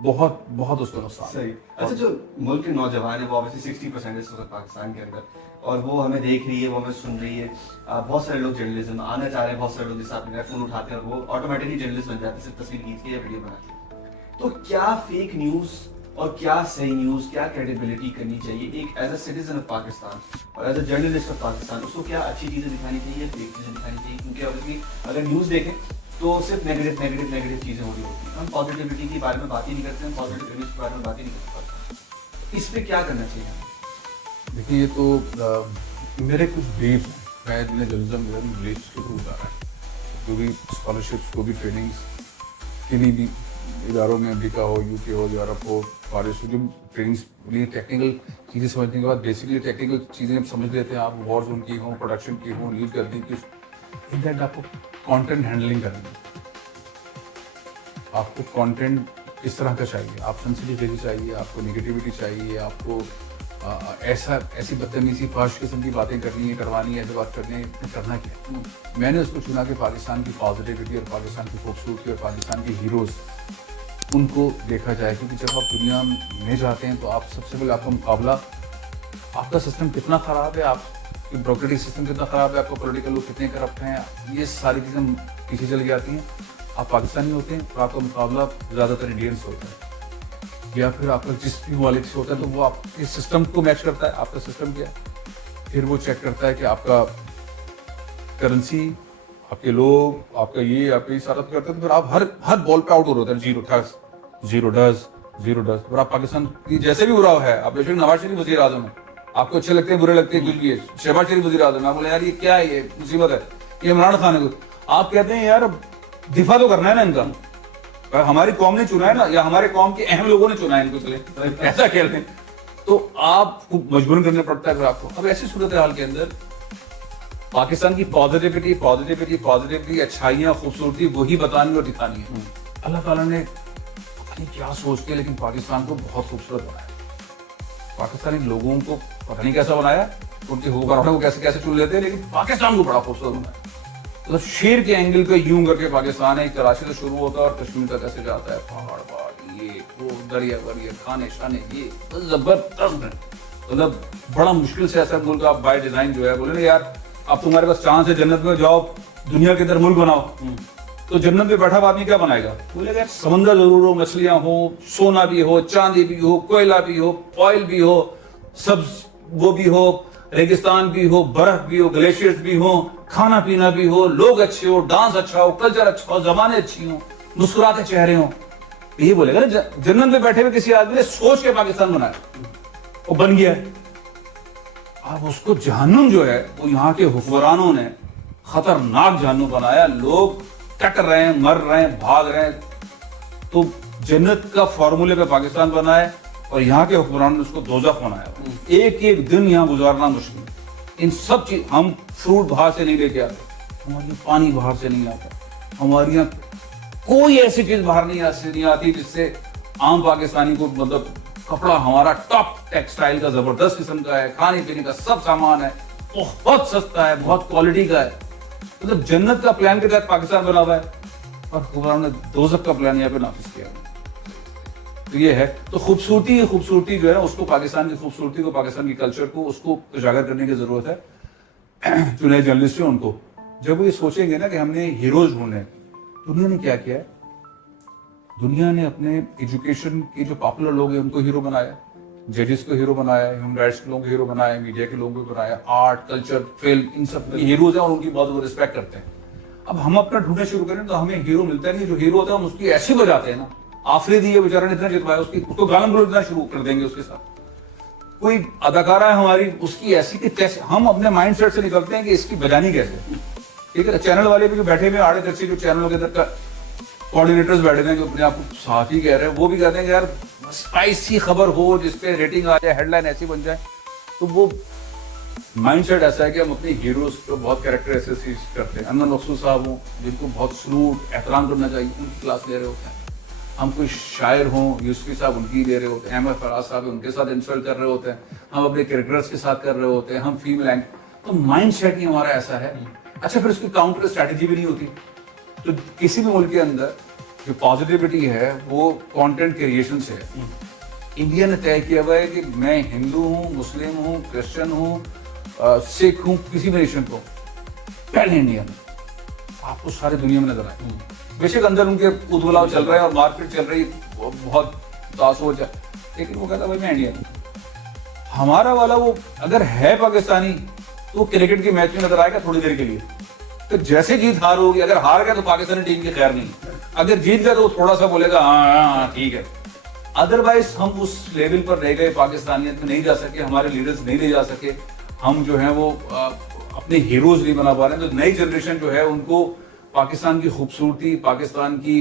बहुत बहुत उसको नुकसान। सही। अच्छा, जो मुल्क के नौजवान है वो ऑब्वियसली 60% इस वक्त पाकिस्तान के अंदर, और वो हमें देख रही है, वो हमें सुन रही है। बहुत सारे लोग जर्नलिज्म आना चाह रहे हैं, बहुत सारे लोग जैसे आपने फोन उठाते हैं और वो ऑटोमेटिकली जर्नलिस्ट बन जाते हैं, सिर्फ तस्वीर खींच के या वीडियो बना के। तो क्या फेक न्यूज़ और क्या सही न्यूज़, क्या क्रेडिबिलिटी करनी चाहिए एक as a citizen of Pakistan और as a journalist of Pakistan? उसको क्या अच्छी चीज़ें दिखानी चाहिए, फेक चीज़ें दिखानी चाहिए? क्योंकि ऑब्वियसली अगर न्यूज़ देखें तो सिर्फ नेगेटिव चीज़ें हो रही होती हैं, हम पॉजिटिविटी के बारे में बात ही नहीं करते, हम पॉजिटिव न्यूज़ के बारे में बात ही नहीं करते। इस पर क्या करना चाहिए? देखिए, ये तो मेरे कुछ बिलीफ हैं, मैं जर्नलिज्म बिलीफ के थ्रू बता रहा है। जो भी स्कॉलरशिप्स, जो भी ट्रेनिंग्स किन्हीं भी इदारों में, अमेरिका हो, यूके हो, यूरोप हो, फॉरेस्ट हो, जो ट्रेनिंग्स लिए टेक्निकल चीज़ें समझने के बाद बेसिकली टेक्निकल चीज़ें समझ लेते हैं आप, वॉर जोन की हो, प्रोडक्शन की हो, लीड करने की, इनफैक्ट आपको कंटेंट हैंडलिंग करनी है। आपको कंटेंट किस तरह का चाहिए, आप सेंसिटिविटी चाहिए, आपको नेगेटिविटी चाहिए, आपको ऐसी बदतमीजी फाश किस्म की बातें करनी है, करवानी है, ऐसे बात करनी है, करना क्या है? मैंने उसको चुना कि पाकिस्तान की पॉजिटिविटी और पाकिस्तान की खूबसूरती और पाकिस्तान के हीरोज़ उनको देखा जाए, क्योंकि जब आप दुनिया में जाते हैं तो आप सबसे पहले आपका मुकाबला, आपका सिस्टम कितना ख़राब है, आपकी ब्रोक्रेटिक सिस्टम कितना ख़राब है, आपको पॉलिटिकल लोग कितने करप्ट हैं, ये सारी चीज़ें पीछे चली जाती हैं। आप पाकिस्तानी होते हैं तो आपका मुकाबला ज़्यादातर इंडियंस होता है, या फिर आपका जिस भी वॉलेट से होता है तो वो आपके सिस्टम को मैच करता है, आपका सिस्टम क्या है, फिर वो चेक करता है कि आपका करेंसी, आपके लोग, आपका ये सारा तो करते हैं, तो फिर आप हर बॉल पे आउट हो रहे होते हैं, 0 डज। फिर आप पाकिस्तान की जैसे भी बुरा है, आप बेशक नवाज शरीफ वज़ीर आज़म है, आपको अच्छे लगते हैं, बुरे लगते हैं, कुछ भी है, शहबाज शरीफ वज़ीर आज़म, आप बोले यार ये क्या है, ये मुसीबत है, ये इमरान खान है, आप कहते हैं यार दिफा तो करना है ना इनका, हमारी कौम ने चुना है ना, या हमारे कौम के अहम लोगों ने चुना है इनको, चले ऐसा खेलते हैं, तो आपको मजबूरन करना पड़ता है फिर आपको। अब ऐसी सूरत हाल के अंदर पाकिस्तान की पॉजिटिविटी, अच्छाइयाँ, खूबसूरती वही बतानी और दिखानी है। अल्लाह ताला ने पता नहीं क्या सोच के लेकिन पाकिस्तान को बहुत खूबसूरत बनाया। पाकिस्तानी लोगों को पता नहीं कैसा बनाया, उनके हुक्मरानों को कैसे कैसे चुन लेते हैं, लेकिन पाकिस्तान को बड़ा खूबसूरत बनाया। मतलब शेर के एंगल पे यूं करके पाकिस्तान है, कराची से शुरू होता है और कश्मीर तक कैसे जाता है, पहाड़ पहाड़, ये वो दरिया वरिया, खाने शाने, ये जबरदस्त है। मतलब बड़ा मुश्किल से ऐसा मुल्क आप बाय डिजाइन जो है, बोले ना यार अब तुम्हारे पास चांस है जन्नत में जाओ, दुनिया के अंदर मुल्क बनाओ, तो जन्नत में बैठा हुआ आदमी क्या बनाएगा? बोलेगा समंदर जरूर हो, मछलियां हो, सोना भी हो, चांदी भी हो, कोयला भी हो, ऑयल भी हो, सब वो भी हो, रेगिस्तान भी हो, बर्फ भी हो, ग्लेशियर्स भी हो, खाना पीना भी हो, लोग अच्छे हो, डांस अच्छा हो, कल्चर अच्छा हो, जबानें अच्छी हो, मुस्कुराते चेहरे हो, ये बोलेगा ना जन्नत में बैठे हुए किसी आदमी ने सोच के पाकिस्तान बनाया, वो बन गया। अब उसको जहन्नुम जो है वो यहाँ के हुक्मरानों ने खतरनाक जहन्नुम बनाया, लोग कट रहे हैं, मर रहे हैं, भाग रहे हैं, तो जन्नत का फॉर्मूले पे पाकिस्तान बना है और यहाँ के हुक्मरानों ने उसको दोज़ख बनाया। एक एक दिन यहाँ गुजारना मुश्किल। इन सब चीज, हम फ्रूट बाहर से नहीं लेके आते, हमारे यहाँ पानी बाहर से नहीं आता, हमारे यहाँ कोई ऐसी चीज बाहर नहीं आती जिससे आम पाकिस्तानी को, मतलब कपड़ा हमारा टॉप टेक्सटाइल का जबरदस्त किस्म का है, खाने पीने का सब सामान है, बहुत सस्ता है, बहुत क्वालिटी का है। मतलब जन्नत का प्लान के तहत पाकिस्तान बना हुआ है और हुक्मरान ने दोज़ख का प्लान यहाँ पे नाफिज किया। तो ये है, तो खूबसूरती जो है उसको, पाकिस्तान की खूबसूरती को, पाकिस्तान की कल्चर को, उसको उजागर करने की जरूरत है। जो नए जर्नलिस्ट हैं उनको, जब वो ये सोचेंगे ना कि हमने हीरोज ढूंढे, दुनिया ने क्या किया है, दुनिया ने अपने एजुकेशन के जो पॉपुलर लोग हैं उनको हीरो बनाया, जजेस को हीरो बनाया, ह्यूमन राइट्स के लोगों को हीरो बनाया, मीडिया के लोगों को बनाया, आर्ट, कल्चर, फिल्म, इन सब हीरोज हैं और उनकी बहुत वो रिस्पेक्ट करते हैं। अब हम अपना ढूंढना शुरू करें तो हमें हीरो मिलता नहीं, जो हीरो होता है हम उसकी ऐसी बजाते हैं ना, आफरीदी है बेचारा ने इतना जितवाया, उसको गालन गलौज देना शुरू कर देंगे उसके साथ। कोई अदाकारा है हमारी, उसकी ऐसी कि कैसे, हम अपने माइंड सेट से निकलते हैं कि इसकी बजानी कैसे। ठीक है, चैनल वाले भी जो बैठे हुए आड़े तक से, जो चैनलों के अंदर का कोऑर्डिनेटर्स बैठे हैं, जो अपने आप को साफ ही कह रहे हैं, वो भी कहते हैं कि यार स्पाइसी खबर हो जिसपे रेटिंग आ जाए, हेडलाइन ऐसी बन जाए, तो वो माइंडसेट ऐसा है कि हम अपने हीरोज को बहुत कैरेक्टर एसेसिस करते हैं। अनवर मकसूद साहब हों जिनको बहुत सलूट एहतराम करना चाहिए, उनकी क्लास ले रहे होते हैं। हम कोई शायर हों, यूसुफी साहब उनकी ले रहे होते हैं, अहमद फराज साहब उनके साथ इंसल्ट कर रहे होते हैं, हम अपने कैरेक्टर्स के साथ कर रहे होते हैं, हम फीमेल एंग, तो माइंड सेट ही हमारा ऐसा है। अच्छा, फिर उसकी काउंटर स्ट्रैटेजी भी नहीं होती। तो किसी भी मुल्क के अंदर जो पॉजिटिविटी है वो कंटेंट क्रिएशन से है। इंडिया ने तय किया हुआ है कि मैं हिंदू हूँ, मुस्लिम हूँ, क्रिश्चियन हूँ, सिख हूँ, किसी भी नेशन को पहले इंडिया में आपको सारी दुनिया में नजर आए। बेशक अंदर उनके उदबलाव चल रहा है और मारपीट चल रही है, बहुत तासुर है, लेकिन वो कहता भाई मैं इंडियन हूँ। हमारा वाला वो अगर है पाकिस्तानी तो क्रिकेट के मैच में नजर आएगा थोड़ी देर के लिए, तो जैसे जीत हार होगी, अगर हार गया तो पाकिस्तानी टीम की खैर नहीं, अगर जीत गया तो थोड़ा सा बोलेगा हाँ ठीक है। अदरवाइज हम उस लेवल पर रह गए, पाकिस्तानियत में नहीं जा सके, हमारे लीडर्स नहीं ले जा सके, हम जो है वो अपने हीरोज नहीं बना पा रहे हैं। तो नई जनरेशन जो है उनको पाकिस्तान की खूबसूरती, पाकिस्तान की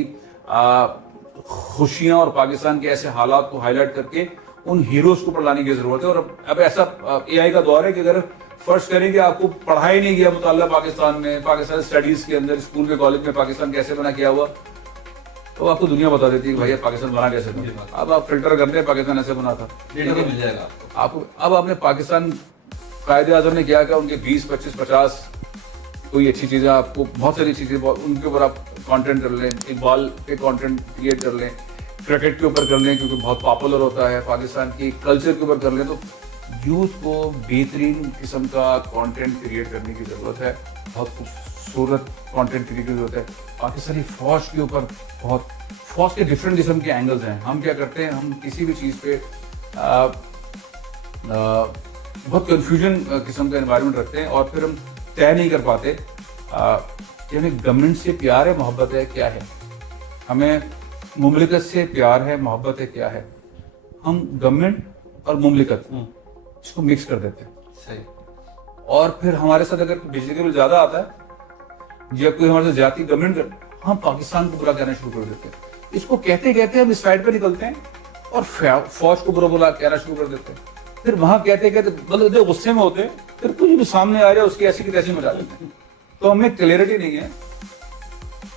खुशियां और पाकिस्तान के ऐसे हालात को हाईलाइट करके उन हीरोज को पढ़ाने की जरूरत है। और अब ऐसा एआई का दौर है कि अगर फर्स्ट करें कि आपको पढ़ाई नहीं गया मुताल्ला पाकिस्तान में, पाकिस्तान स्टडीज के अंदर, स्कूल में, कॉलेज में पाकिस्तान कैसे बना, क्या हुआ, तो आपको दुनिया बता देती है कि भैया पाकिस्तान बना कैसे था। अब आप फिल्टर करते हैं पाकिस्तान ऐसे बना था, डेटा तो मिल जाएगा आपको। अब आपने पाकिस्तान कायदे आजम ने क्या किया, उनके 20, 25, 50 कोई अच्छी चीजें, आपको बहुत सारी चीजें उनके ऊपर आप कंटेंट कर लें, इकबाल पे कंटेंट क्रिएट कर लें, क्रिकेट के ऊपर कर लें क्योंकि बहुत पॉपुलर होता है, पाकिस्तान की कल्चर के ऊपर कर लें, तो यूथ को बेहतरीन किस्म का कंटेंट क्रिएट करने की जरूरत है, बहुत खूबसूरत कंटेंट क्रिएट करने की जरूरत है। पाकिस्तानी फौज के ऊपर बहुत, फौज के डिफरेंट किस्म के एंगल्स हैं। हम क्या करते हैं, हम किसी भी चीज़ पे बहुत कंफ्यूजन किस्म का एनवायरनमेंट रखते हैं और फिर हम तय नहीं कर पाते कि हमें गवर्नमेंट से प्यार है, मोहब्बत है, क्या है, हमें मुमलिकत से प्यार है, मोहब्बत है, क्या है। हम गवर्नमेंट और मुमलिकत इसको मिक्स कर देते हैं। सही। और फिर हमारे साथ अगर बिजली का बिल ज्यादा आता है या कोई हमारे साथ ज्यादा गवर्नमेंट कर, हम पाकिस्तान को बुरा कहना शुरू कर देते हैं। इसको कहते कहते हम इस साइड पे निकलते हैं और फौज को बुरा बुरा कहना शुरू कर देते हैं। फिर वहां कहते कहते मतलब जो गुस्से में होते हैं, फिर कुछ भी सामने आ जाए उसकी ऐसी की तैसी मचा देते हैं। तो हमें क्लियरिटी नहीं है।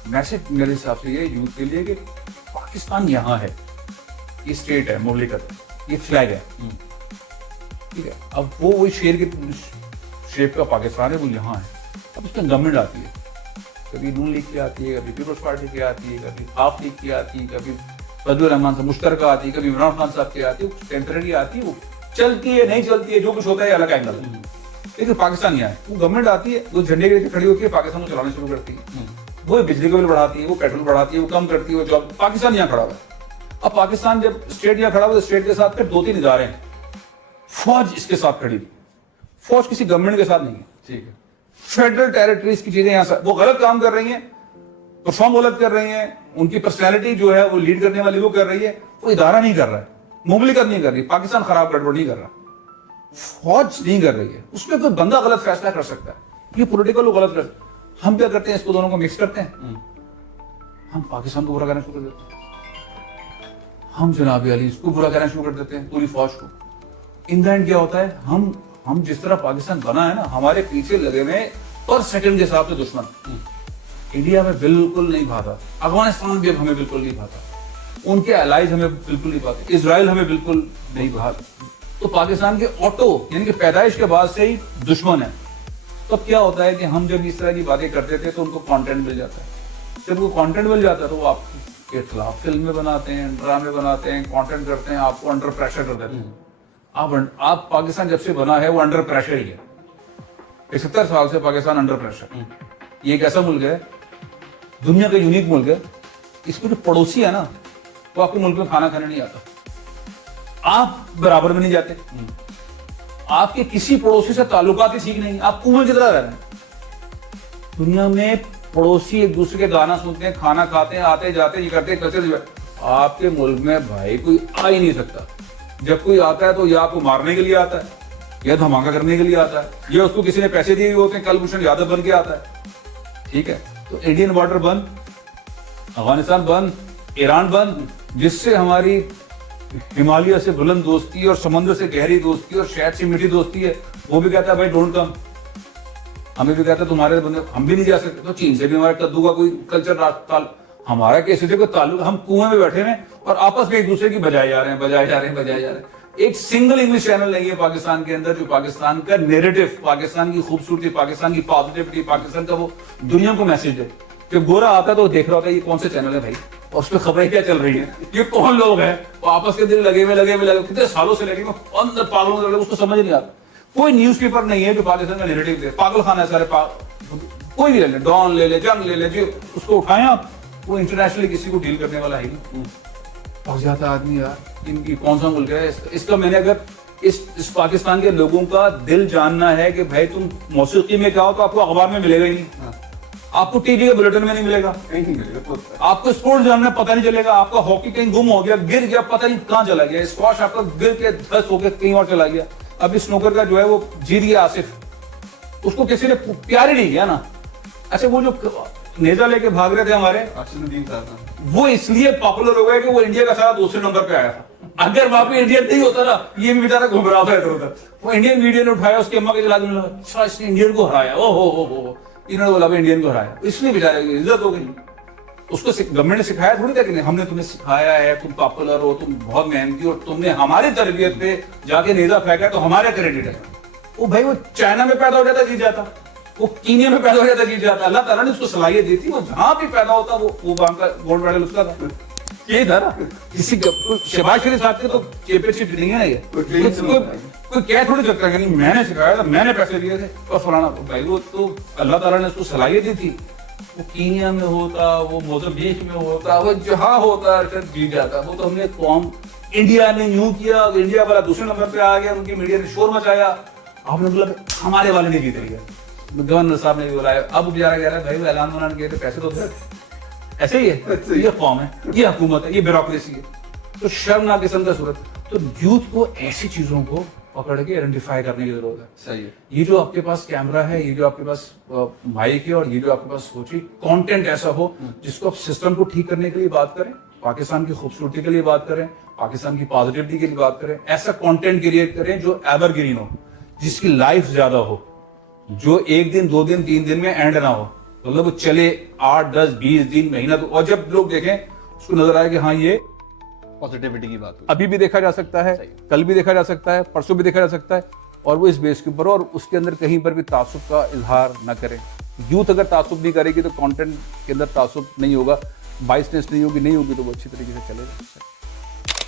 मैसेज मेरे हिसाब से ये यूथ के लिए कि पाकिस्तान यहाँ है, ये स्टेट है, मुमलिकत है, ये फ्लैग है, ठीक है। अब वो वही शेर के शेप का पाकिस्तान है, वो यहाँ है। अब उसमें गवर्नमेंट आती है, कभी नून लीग की आती है, कभी पीपल्स पार्टी की आती है, कभी हाफ लीग की आती है, कभी फजलुर रहमान साहब मुश्तरका आती है, कभी इमरान खान साहब की आती है, टेम्पररी आती है, वो चलती है नहीं चलती है, जो कुछ होता है अलग एंगल है। लेकिन पाकिस्तान यहाँ है, वो गवर्नमेंट आती है, वो झंडे के नीचे खड़ी होती है, पाकिस्तान को चलाना शुरू करती है, वो बिजली का बिल बढ़ाती है, वो पेट्रोल बढ़ाती है, वो कम करती है, वो जॉब। पाकिस्तान यहाँ खड़ा हुआ है। अब पाकिस्तान जब स्टेट यहाँ खड़ा हुआ, स्टेट के साथ फिर 2-3 इदारे हैं, फौज इसके साथ खड़ी, फौज किसी गवर्नमेंट के साथ नहीं है, ठीक है। फेडरल टेरिटरीज की चीजें यहाँ वो गलत काम कर रही हैं, परफॉर्म गलत कर रही हैं, उनकी पर्सनैलिटी जो है वो लीड करने वाली वो कर रही है, वो इदारा नहीं कर रहा है, मुमलिकत नहीं कर रही, पाकिस्तान खराब गड़बड़ नहीं कर रहा, फौज नहीं कर रही है। उसमें कोई बंदा गलत फैसला कर सकता है, ये पॉलिटिकल गलत कर। हम क्या करते हैं, इसको दोनों को मिक्स करते हैं, हम पाकिस्तान को बुरा कहना शुरू कर देते हैं, हम जनाब अली इसको बुरा कहना शुरू कर देते हैं, पूरी फौज को। इन द एंड क्या होता है, हम जिस तरह पाकिस्तान बना है ना, हमारे पीछे लगे हुए पर सेकंड के हिसाब से दुश्मन। इंडिया में बिल्कुल नहीं भाता, अफगानिस्तान भी हमें बिल्कुल नहीं भाता, उनके अलाइज हमें बिल्कुल नहीं भाते, इजराइल हमें बिल्कुल नहीं भाता। तो पाकिस्तान के ऑटो यानी कि पैदाइश के बाद से ही दुश्मन है। तो क्या होता है कि हम जब इस तरह की बातें करते थे तो उनको कंटेंट मिल जाता है। जब वो कंटेंट मिल जाता है तो वो आपके खिलाफ फिल्में बनाते हैं, ड्रामे बनाते हैं, कंटेंट करते हैं, आपको अंडर प्रेशर कर देते हैं। आप पाकिस्तान जब से बना है वो अंडर प्रेशर ही है। 71 साल से पाकिस्तान अंडर प्रेशर। ये एक ऐसा मुल्क है, दुनिया का यूनिक मुल्क है, इसमें जो पड़ोसी है ना, वो आपके मुल्क में खाना खाने नहीं आता, आप बराबर में नहीं जाते, आपके किसी पड़ोसी से ताल्लुकात ही ठीक नहीं, आप कुएं की तरह रह रहे हैं। दुनिया में पड़ोसी एक दूसरे के गाना सुनते हैं, खाना खाते हैं, आते जाते ये करते हैं, कल्चर। आपके मुल्क में भाई कोई आ ही नहीं सकता। जब कोई आता है तो या आपको मारने के लिए आता है, या धमाका करने के लिए आता है, या उसको किसी ने पैसे दिए होते हैं, कुलभूषण यादव बन के आता है, ठीक है। तो इंडियन बॉर्डर बंद, अफगानिस्तान बंद, ईरान बंद, जिससे हमारी हिमालय से बुलंद दोस्ती और समंदर से गहरी दोस्ती और शहद से मीठी दोस्ती है, वो भी कहता है भाई डोंट कम। हमें भी कहता है तुम्हारे बंदे, हम भी नहीं जा सकते। तो चीन से भी हमारे कद्दू का कोई कल्चर, हमारा किसी से कोई ताल्लुक, हम कुएं में बैठे हैं और आपस में एक दूसरे की बजाए जा रहे हैं, बजाए जा रहे हैं, बजाए जा रहे हैं। एक सिंगल इंग्लिश चैनल नहीं है पाकिस्तान के अंदर जो पाकिस्तान का नैरेटिव, पाकिस्तान की खूबसूरती, पाकिस्तान की पॉजिटिविटी, पाकिस्तान का वो दुनिया को मैसेज दे। जब गोरा आता है तो देख रहा होता है ये कौन से चैनल है भाई, और उस पर खबरें क्या चल रही है, ये कौन लोग हैं, वो आपस के दिल लगे हुए कितने सालों से लगे अंदर पागलों से लगे, उसको समझ नहीं आता। कोई न्यूज़पेपर नहीं है जो पाकिस्तान का नैरेटिव दे। पागल खाना है सारे, कोई भी ले ले, डॉन ले ले, जंग ले ले, जो उसको उठाए आप, वो इंटरनेशनली किसी को डील करने वाला है नहीं। बहुत ज्यादा आदमी यार, इनकी कौन सा मुल्क है इसका। मैंने अगर इस पाकिस्तान के लोगों का दिल जानना है कि भाई तुम मौसीकी में क्या हो, तो आपको अखबार में मिलेगा ही नहीं, आपको टीवी के बुलेटिन में नहीं मिलेगा, कहीं नहीं मिलेगा, आपको स्पोर्ट्स जानना पता नहीं चलेगा, आपका हॉकी कहीं गुम हो गया, गिर गया, पता नहीं कहां चला गया, स्क्वाश आपका गिर के धस होकर कहीं और चला गया। अभी स्नूकर का जो है वो जीत गया आसिफ, उसको किसी ने प्यार ही नहीं किया ना। अच्छा वो जो नेजा लेके भाग रहे थे हमारे, अशरुद्दीन साहब वो इसलिए पॉपुलर हो गया कि वो इंडिया का सारा दूसरे नंबर पे आया था। अगर वहां पे इंडियन नहीं होता ना, ये भी बेचारा घूम रहा था इधर उधर। वो इंडियन मीडिया ने उठाया, उसकी अम्मा के इलाज में लगा, अच्छा इसने इंडियन को हराया, ओ हो, इन्होंने बोला इंडियन को हराया, इसलिए बेचारे की इज्जत हो गई। उसको गवर्नमेंट ने सिखाया थोड़ी था कि नहीं, हमने तुम्हें सिखाया है, तुम पॉपुलर हो, तुम बहुत मेहनती हो, और तुमने हमारी तरबियत पे जाके नेजा फेंका तो हमारा क्रेडिट है। वो भाई वो चाइना में पैदा हो जाता जीत जाता, वो कीनिया में पैदा हो जाता जीत जाता। अल्लाह ताला ने उसको सलाहियत दी थी, वो जहां भी पैदा होता वो वहां का गोल्ड मेडल उसका था। ये था ना, किसी शहबाज शरीफ साहब के तो चैंपियनशिप नहीं है ये, कोई क्या थोड़ी सकता है नहीं मैंने सिखाया था, मैंने पैसे दिए थे और फलाना। भाई वो तो अल्लाह ताला ने उसको सलाहियत दी थी। वो कीनिया में होता, वो मोजाम्बिक में होता, वो जहां होता जीत जाता। वो तो हमने कौम इंडिया ने यूं किया, इंडिया वाला दूसरे नंबर पे आ गया, उनकी मीडिया ने शोर मचाया, आपने मतलब हमारे वाले ने जीत लिया। गवर्नर साहब ने भी बुलाया, अब बेचारा कह रहा है भाई वो ऐलान बनाने गए थे, पैसे तो दे। ऐसे ही है, ये कौम है, ये हुकूमत है, ये ब्यूरोक्रेसी है। तो शर्मनाक किस्म का सूरत। तो यूथ को ऐसी चीजों को पकड़ के आइडेंटिफाई करने की जरूरत है। सही है। ये जो आपके पास कैमरा है, ये जो आपके पास माइक है, और ये जो आपके पास सोच है, कंटेंट ऐसा हो जिसको आप सिस्टम को ठीक करने के लिए बात करें, पाकिस्तान की खूबसूरती के लिए बात करें, पाकिस्तान की पॉजिटिविटी के लिए बात करें, ऐसा कंटेंट क्रिएट करें जो एवरग्रीन हो, जिसकी लाइफ ज्यादा हो, जो 1 दिन 2 दिन 3 दिन में एंड ना हो, मतलब वो चले 8 10 20 दिन महीना। तो और जब लोग देखें उसको नजर आए कि हाँ ये पॉजिटिविटी की बात हुई। अभी भी देखा जा सकता है, कल भी देखा जा सकता है, परसों भी देखा जा सकता है, और वो इस बेस के ऊपर, और उसके अंदर कहीं पर भी तासुब का इजहार ना करें। यूथ अगर तासुब नहीं करेगी तो कंटेंट के अंदर तासुब नहीं होगा, बाइसनेस नहीं होगी तो वो अच्छी तरीके से चलेगा।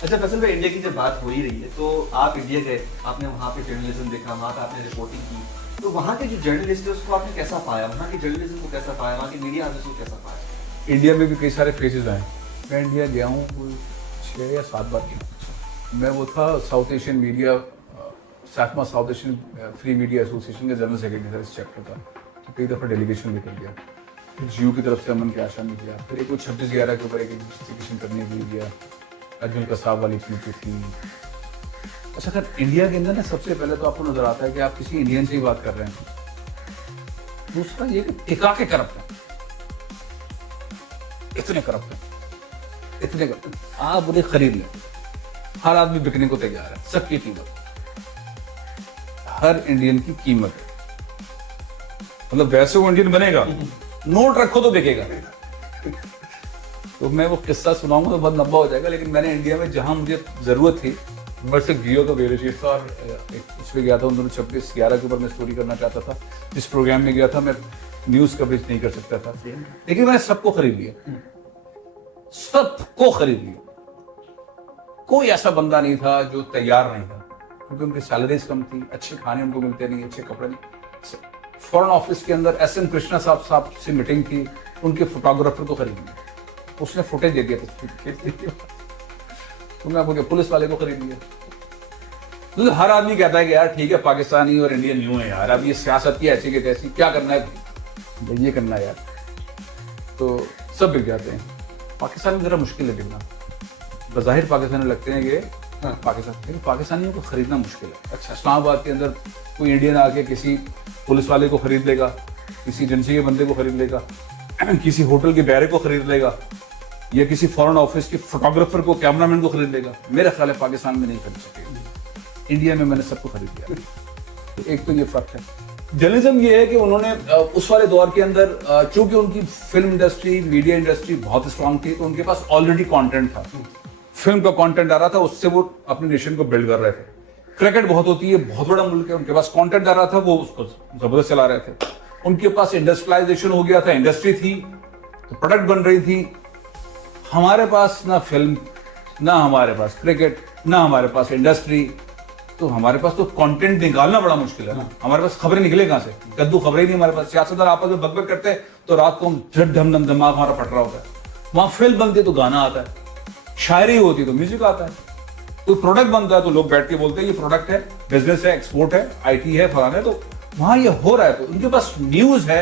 अच्छा फैसल भाई, इंडिया की जब बात हो ही रही है तो आप इंडिया गए, आपने वहाँ पे जर्नलिज्म देखा, वहाँ पे आपने रिपोर्टिंग की, तो वहाँ के जो जर्नलिस्ट है उसको आपने कैसा पाया, वहाँ की जर्नलिज्म को कैसा पाया, वहाँ की मीडिया हाउसेस को कैसा पाया? इंडिया में भी कई सारे फेजेस आए। मैं इंडिया गया हूँ कोई 6 या 7 बार गया। मैं वो था साउथ एशियन मीडिया, सातवां south Asian free media association का जनरल सेक्रेटरी था, इस चैप्टर था। तो कई दफ़ा डेलीगेशन लेकर गया, फिर जियो की तरफ से अमन के आशा में गया, फिर एक 26/11 के ऊपर एक इन्वेस्टिगेशन करने के लिए गया, अर्जुन कसाब वाली चीज जो थी। अच्छा सर, इंडिया के अंदर ना सबसे पहले तो आपको नजर आता है कि आप किसी इंडियन से ही बात कर रहे हैं। दूसरा ये कि टिका के करप्ट है, इतने करप्ट है, इतने करप्ट, आप उन्हें खरीद लें, हर आदमी बिकने को तैयार है, सबकी कीमत, हर इंडियन की कीमत है। मतलब वैसे वो इंडियन बनेगा, नोट रखो तो बिकेगा। तो मैं वो किस्सा सुनाऊंगा तो बहुत लंबा हो जाएगा, लेकिन मैंने इंडिया में जहां मुझे जरूरत थी, मैं से जियो का बेलशीफ था, और उस पर गया था, उन दोनों 26/11 के ऊपर मैं स्टोरी करना चाहता था। जिस प्रोग्राम में गया था मैं न्यूज कवरेज नहीं कर सकता था, लेकिन मैंने सबको खरीद लिया, सबको खरीद लिया। कोई ऐसा बंदा नहीं था जो तैयार नहीं था, क्योंकि उनकी सैलरीज कम थी, अच्छे खाने उनको मिलते नहीं, अच्छे कपड़े नहीं। फॉरेन ऑफिस के अंदर SM कृष्णा साहब से मीटिंग थी, उनके फोटोग्राफर को खरीद लिया, उसने फुटेज दे दिया था। तो मैं आपको पुलिस वाले को खरीद लिया। तो हर आदमी कहता है कि यार ठीक है, पाकिस्तानी और इंडियन यूं है यार, अब ये सियासत की ऐसी की तैसी, क्या करना है, ये करना है यार, तो सब बिक जाते हैं। पाकिस्तान में जरा मुश्किल है बिकना, बज़ाहिर पाकिस्तानी लगते हैं कि पाकिस्तान, लेकिन पाकिस्तानियों को खरीदना मुश्किल है। अच्छा, इस्लामाबाद के अंदर कोई इंडियन आके किसी पुलिस वाले को खरीद लेगा, किसी एजेंसी के बंदे को खरीद लेगा, किसी होटल के बैरे को खरीद लेगा, या किसी फॉरेन ऑफिस के फोटोग्राफर को, कैमरामैन को खरीद लेगा। मेरा ख्याल है पाकिस्तान में नहीं खरीद सकेगा। इंडिया में मैंने सबको खरीद लिया। तो एक तो ये फर्क है। जर्नलिज्म ये है कि उन्होंने उस वाले दौर के अंदर, चूंकि उनकी फिल्म इंडस्ट्री, मीडिया इंडस्ट्री बहुत स्ट्रांग थी, तो उनके पास ऑलरेडी कंटेंट था, फिल्म का कंटेंट आ रहा था, उससे वो अपने नेशन को बिल्ड कर रहे थे। क्रिकेट बहुत होती है, बहुत बड़ा मुल्क है, उनके पास कंटेंट आ रहा था, वो उसको जबरदस्त चला रहे थे। उनके पास इंडस्ट्रियलाइजेशन हो गया था, इंडस्ट्री थी, तो प्रोडक्ट बन रही थी। हमारे पास ना फिल्म, ना हमारे पास क्रिकेट, ना हमारे पास इंडस्ट्री, तो हमारे पास तो कंटेंट निकालना बड़ा मुश्किल है ना। हमारे पास खबरें निकले कहां से, कद्दू खबरें नहीं हमारे पास। सियासतदान आपस में बकबक करते हैं तो रात को झट ढम ढम दिमाग हमारा फट रहा होता है। वहां फिल्म बनती तो गाना आता है, शायरी होती तो म्यूजिक आता है, कोई प्रोडक्ट बनता है तो लोग बैठ के बोलते हैं ये प्रोडक्ट है, बिजनेस है, एक्सपोर्ट है, IT है, फलाना है। तो वहां ये हो रहा है, तो उनके पास न्यूज है,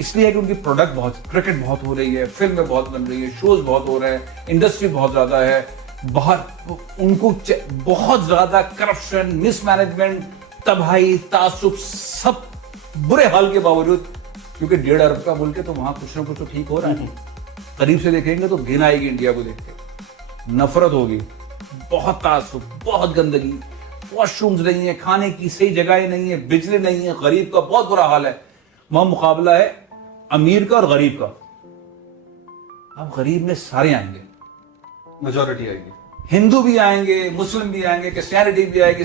इसलिए है कि उनकी प्रोडक्ट बहुत, क्रिकेट बहुत हो रही है, फिल्में बहुत बन रही है, शोज बहुत हो रहे हैं, इंडस्ट्री बहुत ज्यादा है, बाहर उनको बहुत ज्यादा करप्शन, मिसमैनेजमेंट, तबाही, तासुब, सब बुरे हाल के बावजूद क्योंकि 1.5 अरब का मुल्क है तो वहाँ कुछ ना कुछ तो ठीक हो रहा है। करीब से देखेंगे तो घिन आएगी इंडिया को देख के, नफरत होगी, बहुत तासुब, बहुत गंदगी, वॉशरूम्स नहीं है, खाने की सही जगह नहीं है, बिजली नहीं है, गरीब का बहुत बुरा हाल है। वहां मुकाबला है अमीर का और गरीब का। अब गरीब में सारे आएंगे, मेजोरिटी आएगी, हिंदू भी आएंगे, मुस्लिम भी आएंगे, क्रिश्चियनिटी भी आएगी।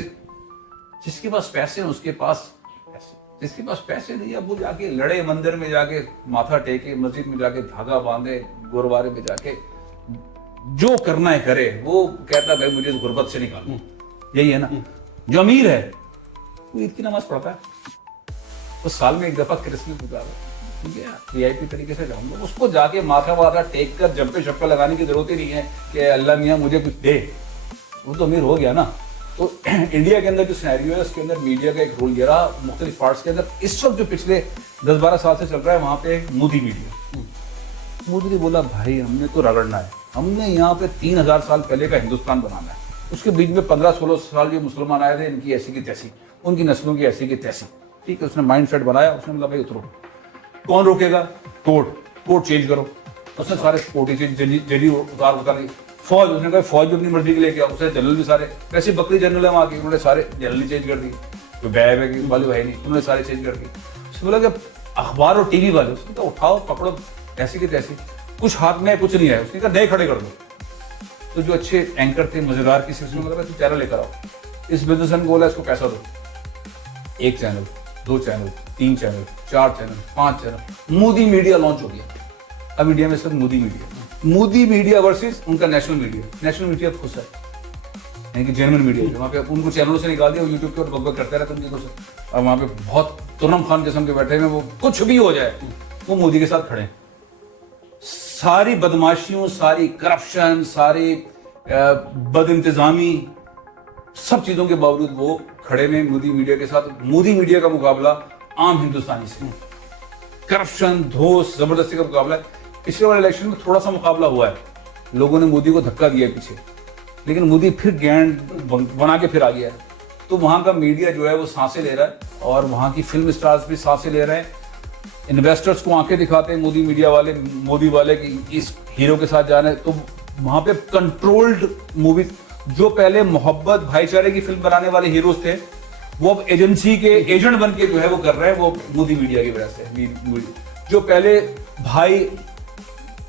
जिसके पास पैसे हैं उसके पास पैसे, जिसके पास पैसे नहीं है वो जाके लड़े, मंदिर में जाके माथा टेके, मस्जिद में जाके धागा बांधे, गुरुद्वारे में जाके जो करना है करे। वो कहता भाई मुझे इस गुर्बत से निकालो, यही है ना। जो अमीर है वो ईद की नमाज पढ़ता है, वो साल में एक दफा क्रिसमस गुजारा, ठीक है, वीआईपी तरीके से जाऊंगा, उसको जाके माथा टेक कर जंपे शप्पे लगाने की जरूरत ही नहीं है कि अल्लाह मियाँ मुझे कुछ दे, वो तो अमीर हो गया ना। तो इंडिया के अंदर जो सिनेरियो है उसके अंदर मीडिया का एक रोल ये रहा मुख्तलिफ पार्ट्स के अंदर। इस वक्त जो पिछले 10-12 साल से चल रहा है वहां पे मोदी मीडिया, मोदी ने बोला भाई हमने तो रगड़ना है, हमने यहाँ पे 3000 साल पहले का हिंदुस्तान बनाना है। उसके बीच में 15-16 साल जो मुसलमान आए थे इनकी ऐसी की तैसी, उनकी नस्लों की ऐसी की तैसी, ठीक है। उसने माइंड सेट बनाया, उसने बोला भाई उतरो, कौन रोकेगा, कोर्ट चेंज करो। उसने सारे सपोर्टी जजी उतार दी। फौज, उसने कहा फौज भी अपनी मर्जी के लेके आओ, उसने जनरल भी सारे, वैसे बकरी जनरल है वहाँ की, उन्होंने सारे जनरल चेंज कर दी, जो बैग वाले भाई नहीं उन्होंने सारे चेंज कर दी। उसने बोला कि अखबार और टीवी वाले, उसने कहा उठाओ पकड़ो ऐसी की तैसी, कुछ हाथ में कुछ नहीं है, उसने कहा नए खड़े कर दो। तो जो अच्छे एंकर थे मजेदार किसी, उसने बोला तुम चैनल लेकर आओ, इस बिजनेसमैन को बोला इसको पैसा दो, 1 channel, 2 channel, 3 channel, 4 channel, 5 channel, Modi media launch हो गया। अब इंडिया में सिर्फ मोदी मीडिया वर्सेस उनका नेशनल मीडिया खुश है, यानी कि जेन्युइन मीडिया, वहाँ पे उनको चैनलों से निकाल दिया, यूट्यूब पे और बकबक करते रहते हैं उनकी कुछ, और वहाँ पे बहुत तुर्रम खान किस्म के बैठे हैं, वो कुछ भी हो जाए वो मोदी के साथ खड़े हैं। सारी बदमाशियों, सारी करप्शन, सारी बद इंतजामी, सब चीजों के बावजूद वो खड़े में मोदी मीडिया के साथ। मोदी मीडिया का मुकाबला आम हिंदुस्तानी से, करप्शन, धोस, जबरदस्ती का मुकाबला है। पिछले वाले इलेक्शन में थोड़ा सा मुकाबला हुआ है, लोगों ने मोदी को धक्का दिया पीछे, लेकिन मोदी फिर गैंड बना के फिर आ गया है। तो वहां का मीडिया जो है वो सांसें ले रहा है, और वहां की फिल्म स्टार्स भी सांसें ले रहे हैं। इन्वेस्टर्स को आंखें दिखाते हैं मोदी मीडिया वाले, मोदी वाले कि इस हीरो के साथ जाना है। तो वहां पे कंट्रोल्ड मूवीज, जो पहले मोहब्बत भाईचारे की फिल्म बनाने वाले हीरोज थे, वो अब एजेंसी के एजेंट बन के जो है वो कर रहे हैं, वो मोदी मीडिया की वजह से। जो पहले भाई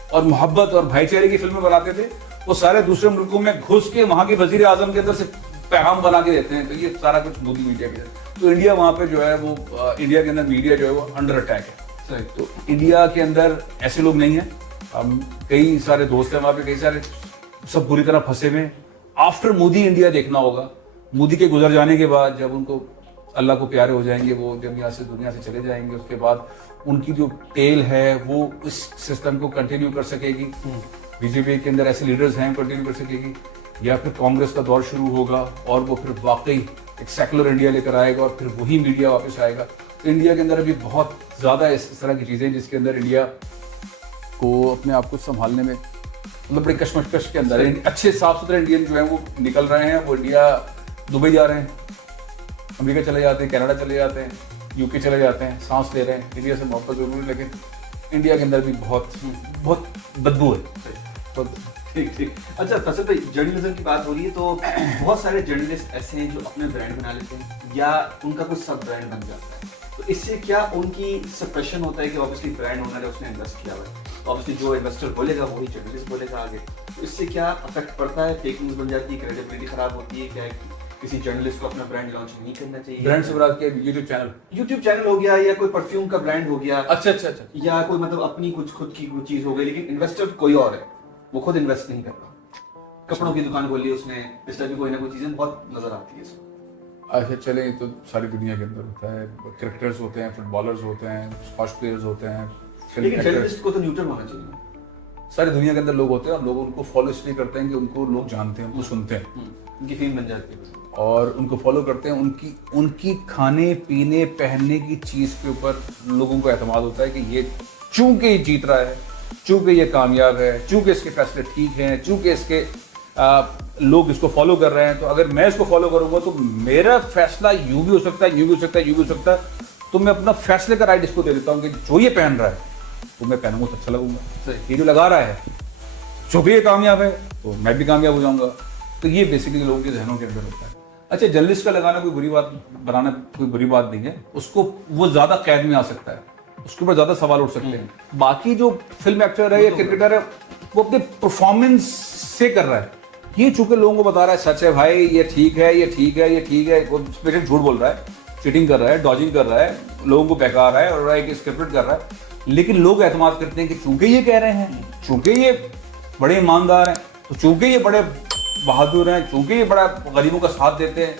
और मोहब्बत और भाईचारे की फिल्में बनाते थे, वो सारे दूसरे मुल्कों में घुस के वहां के वजीर आजम के अंदर से पैगाम बना के देते हैं। तो ये सारा कुछ मोदी मीडिया की है। तो इंडिया वहां पे जो है वो, इंडिया के अंदर मीडिया जो है वो अंडर अटैक है। तो इंडिया के अंदर ऐसे लोग नहीं है, हम कई सारे दोस्त हैं वहां पे, कई सारे सब बुरी तरह फंसे हुए। आफ्टर मोदी इंडिया देखना होगा, मोदी के गुजर जाने के बाद जब उनको अल्लाह को प्यारे हो जाएंगे, वो जब यहाँ से दुनिया से चले जाएंगे, उसके बाद उनकी जो टेल है वो इस सिस्टम को कंटिन्यू कर सकेगी। बीजेपी के अंदर ऐसे लीडर्स हैं कंटिन्यू कर सकेगी, या फिर कांग्रेस का दौर शुरू होगा और वो फिर वाकई एक सेकुलर इंडिया लेकर आएगा और फिर वही मीडिया वापस आएगा। तो इंडिया के अंदर अभी बहुत ज्यादा इस तरह की चीजें जिसके अंदर इंडिया को अपने आप को संभालने में मतलब बड़ी कश्मकश के अंदर है। अच्छे साफ सुथरे इंडियन जो है वो निकल रहे हैं, वो इंडिया दुबई जा रहे हैं, अमेरिका चले जाते हैं, कनाडा चले जाते हैं, यूके चले जाते हैं, सांस ले रहे हैं, इंडिया से मोहब्बत जरूरी, लेकिन इंडिया के अंदर भी बहुत बदबू है। तो ठीक। अच्छा फैसल भाई, जर्नलिज्म की बात हो रही है तो बहुत सारे जर्नलिस्ट ऐसे हैं जो अपने ब्रांड बना लेते हैं या उनका कुछ सब ब्रांड बन जाता है। तो इससे क्या उनकी सप्रेशन होता है कि ऑब्वियसली ब्रांड ओनर है, उसने इन्वेस्ट किया हुआ है, ऑब्वियसली जो इन्वेस्टर बोलेगा वही जर्नलिस्ट बोलेगा आगे। तो इससे क्या अफेक्ट पड़ता है, फेक न्यूज बन जाती है, क्रेडिबिलिटी खराब होती है, क्या किसी जर्नलिस्ट को अपना ब्रांड लॉन्च नहीं करना चाहिए? ब्रांड से बरात के यूट्यूब चैनल हो गया, या कोई परफ्यूम का ब्रांड हो गया, अच्छा, या कोई मतलब अपनी कुछ खुद की कोई चीज हो गई, लेकिन इन्वेस्टर कोई और है, वो खुद इन्वेस्ट नहीं कर रहा। कपड़ों की दुकान खोली उसने, इस तरह की कोई ना कोई चीजें बहुत नजर आती है इसमें। अच्छा चले, तो सारी दुनिया के अंदर होता है, क्रिकेटर्स होते हैं, फुटबॉलर्स होते हैं, स्क्वॉश प्लेयर्स होते हैं, लेकिन जर्नलिस्ट को तो न्यूट्रल होना चाहिए। सारी दुनिया के अंदर लोग होते हैं और लोग उनको फॉलो इसलिए करते हैं कि उनको लोग जानते हैं, उनको सुनते हैं, उनकी फीम बन जाती है और उनको फॉलो करते हैं। उनकी खाने पीने पहनने की चीज के ऊपर लोगों को एतमाद होता है कि ये चूंकि ये जीत रहा है, चूंकि ये कामयाब है, चूंकि इसके फैसले ठीक हैं, चूंकि इसके लोग इसको फॉलो कर रहे हैं, तो अगर मैं इसको फॉलो करूंगा तो मेरा फैसला यूं भी हो सकता है, यूं भी हो सकता है, यूं भी हो सकता है। तो मैं अपना फैसले का राइट इसको दे देता हूँ कि जो ये पहन रहा है तो मैं पहनूंगा तो अच्छा लगूंगा, ये जो लगा रहा है जो भी ये कामयाब है तो मैं भी कामयाब हो जाऊंगा। तो ये बेसिकली लोगों के जहनों के अंदर होता है। अच्छा, जर्नलिस्ट का लगाना कोई बुरी बात, बनाना कोई बुरी बात नहीं है, उसको वो ज्यादा कैद में आ सकता है, उसके ऊपर ज्यादा सवाल उठ सकते हैं। बाकी जो फिल्म एक्टर है या क्रिकेटर है वो अपने परफॉर्मेंस से कर रहा है, ये चूंकि लोगों को बता रहा है सच है भाई, ये ठीक है, ये ठीक है, ये ठीक है, वो बेशक झूठ बोल रहा है, चीटिंग कर रहा है, डॉजिंग कर रहा है, लोगों को बहका रहा है और एक स्क्रिप्टेड कर रहा है, लेकिन लोग एतमाद करते हैं कि चूंकि ये कह रहे हैं, चूंकि ये बड़े ईमानदार हैं, तो चूंकि ये बड़े बहादुर हैं, चूंकि ये बड़ा गरीबों का साथ देते हैं,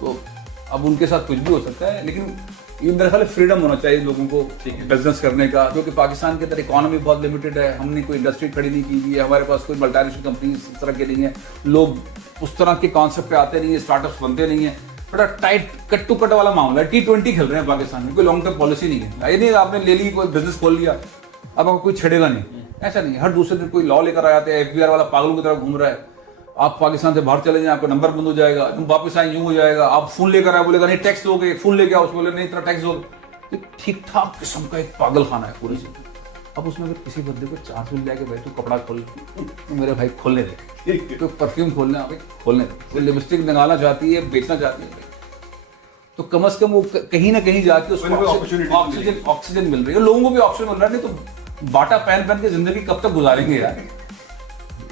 तो अब उनके साथ कुछ भी हो सकता है। लेकिन ये मेरे ख्याल फ्रीडम होना चाहिए लोगों को बिजनेस करने का, क्योंकि पाकिस्तान के अंदर इकोनॉमी बहुत लिमिटेड है, हमने कोई इंडस्ट्री खड़ी नहीं की हुई है, हमारे पास कोई मल्टीनेशनल कंपनीज इस तरह के नहीं है, लोग उस तरह के कॉन्सेप्ट पे आते नहीं है, स्टार्टअप्स बनते नहीं है, बड़ा टाइट कट टू कट वाला मामला है। T20 खेल रहे हैं पाकिस्तान में, कोई लॉन्ग टर्म पॉलिसी नहीं है। ये नहीं आपने ले ली कोई बिजनेस खोल लिया अब आपको कोई छेड़ेगा नहीं, ऐसा नहीं। हर दूसरे दिन कोई लॉ लेकर आ जाते हैं, FBI वाला पागलों की तरह घूम रहा है, आप पाकिस्तान से बाहर चले जाए आपका नंबर बंद हो जाएगा, तुम वापस आए यूं हो जाएगा, आप फोन लेकर आए बोलेगा नहीं टैक्स दोगे, फोन लेके आओ, उसको बोले नहीं इतना टैक्स दोगे। ठीक ठाक किस्म का एक पागल खाना है पूरी चीज। अब उसमें अगर किसी बंदे को चांस मिल जाए कि भाई तू कपड़ा खोल, तो मेरे भाई खोलने दे, तो परफ्यूम खोलने भाई खोलने दे, कोई लिपस्टिक निकालना चाहती है, बेचना चाहती है भाई, तो कम से कम वो कहीं ना कहीं जाके उसको ऑक्सीजन मिल रही है, लोगों को भी ऑक्सीजन मिल रहा है। नहीं तो बाटा पहन पहन के जिंदगी कब तक गुजारेंगे यार।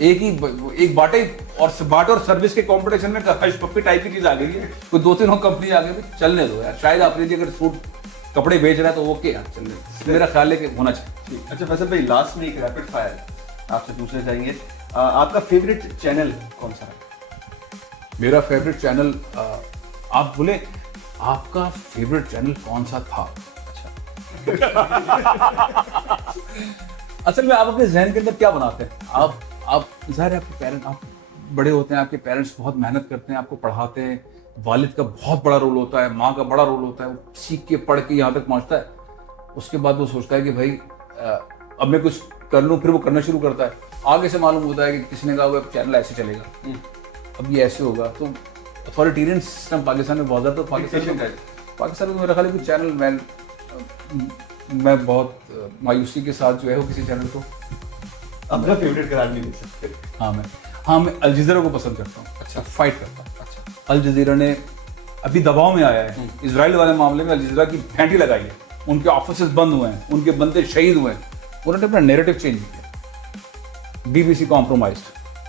एक बाटा और सर्विस के कंपटीशन में हर्ष पप्पी टाइप की चीज आ गई है, कोई 2-3 कंपनी आ गई, चलने दो यार। शायद आप लीजिए अगर सूट कपड़े बेच रहा है तो ओके यार, चलने दो, मेरा ख्याल है कि होना चाहिए। अच्छा फैसल भाई, लास्ट में एक रैपिड फायर आपसे पूछना चाहेंगे, आपका फेवरेट चैनल कौन सा है? मेरा फेवरेट चैनल, आप बोले आपका फेवरेट चैनल कौन सा था? असल में आप अपने जहन के अंदर क्या बनाते हैं? आप जाहिर है आपके पेरेंट्स, आप बड़े होते हैं, आपके पेरेंट्स बहुत मेहनत करते हैं, आपको पढ़ाते हैं, वालिद का बहुत बड़ा रोल होता है, माँ का बड़ा रोल होता है, वो सीख के पढ़ के यहाँ तक पहुँचता है, उसके बाद वो सोचता है कि भाई अब मैं कुछ कर लूँ, फिर वो करना शुरू करता है। आगे से मालूम होता है कि किसी ने कहा वो चैनल ऐसे चलेगा, अब ये ऐसे होगा। तो अथॉरिटेरियन सिस्टम पाकिस्तान में बहुत ज़्यादा, पाकिस्तान में मेरा ख्याल है कि चैनल मैं बहुत मायूसी के साथ जो है वो किसी चैनल को अपना फेवरेट करार नहीं दे सकते। मैं अल जज़ीरा को पसंद करता हूँ, अच्छा फाइट करता हूँ। अच्छा, अल जज़ीरा ने अभी दबाव में आया है इजराइल वाले मामले में, अल जज़ीरा की फैंटी लगाई है, उनके ऑफिस बंद हुए हैं, उनके बंदे शहीद हुए हैं, उन्होंने अपना नैरेटिव चेंज किया। BBC compromised,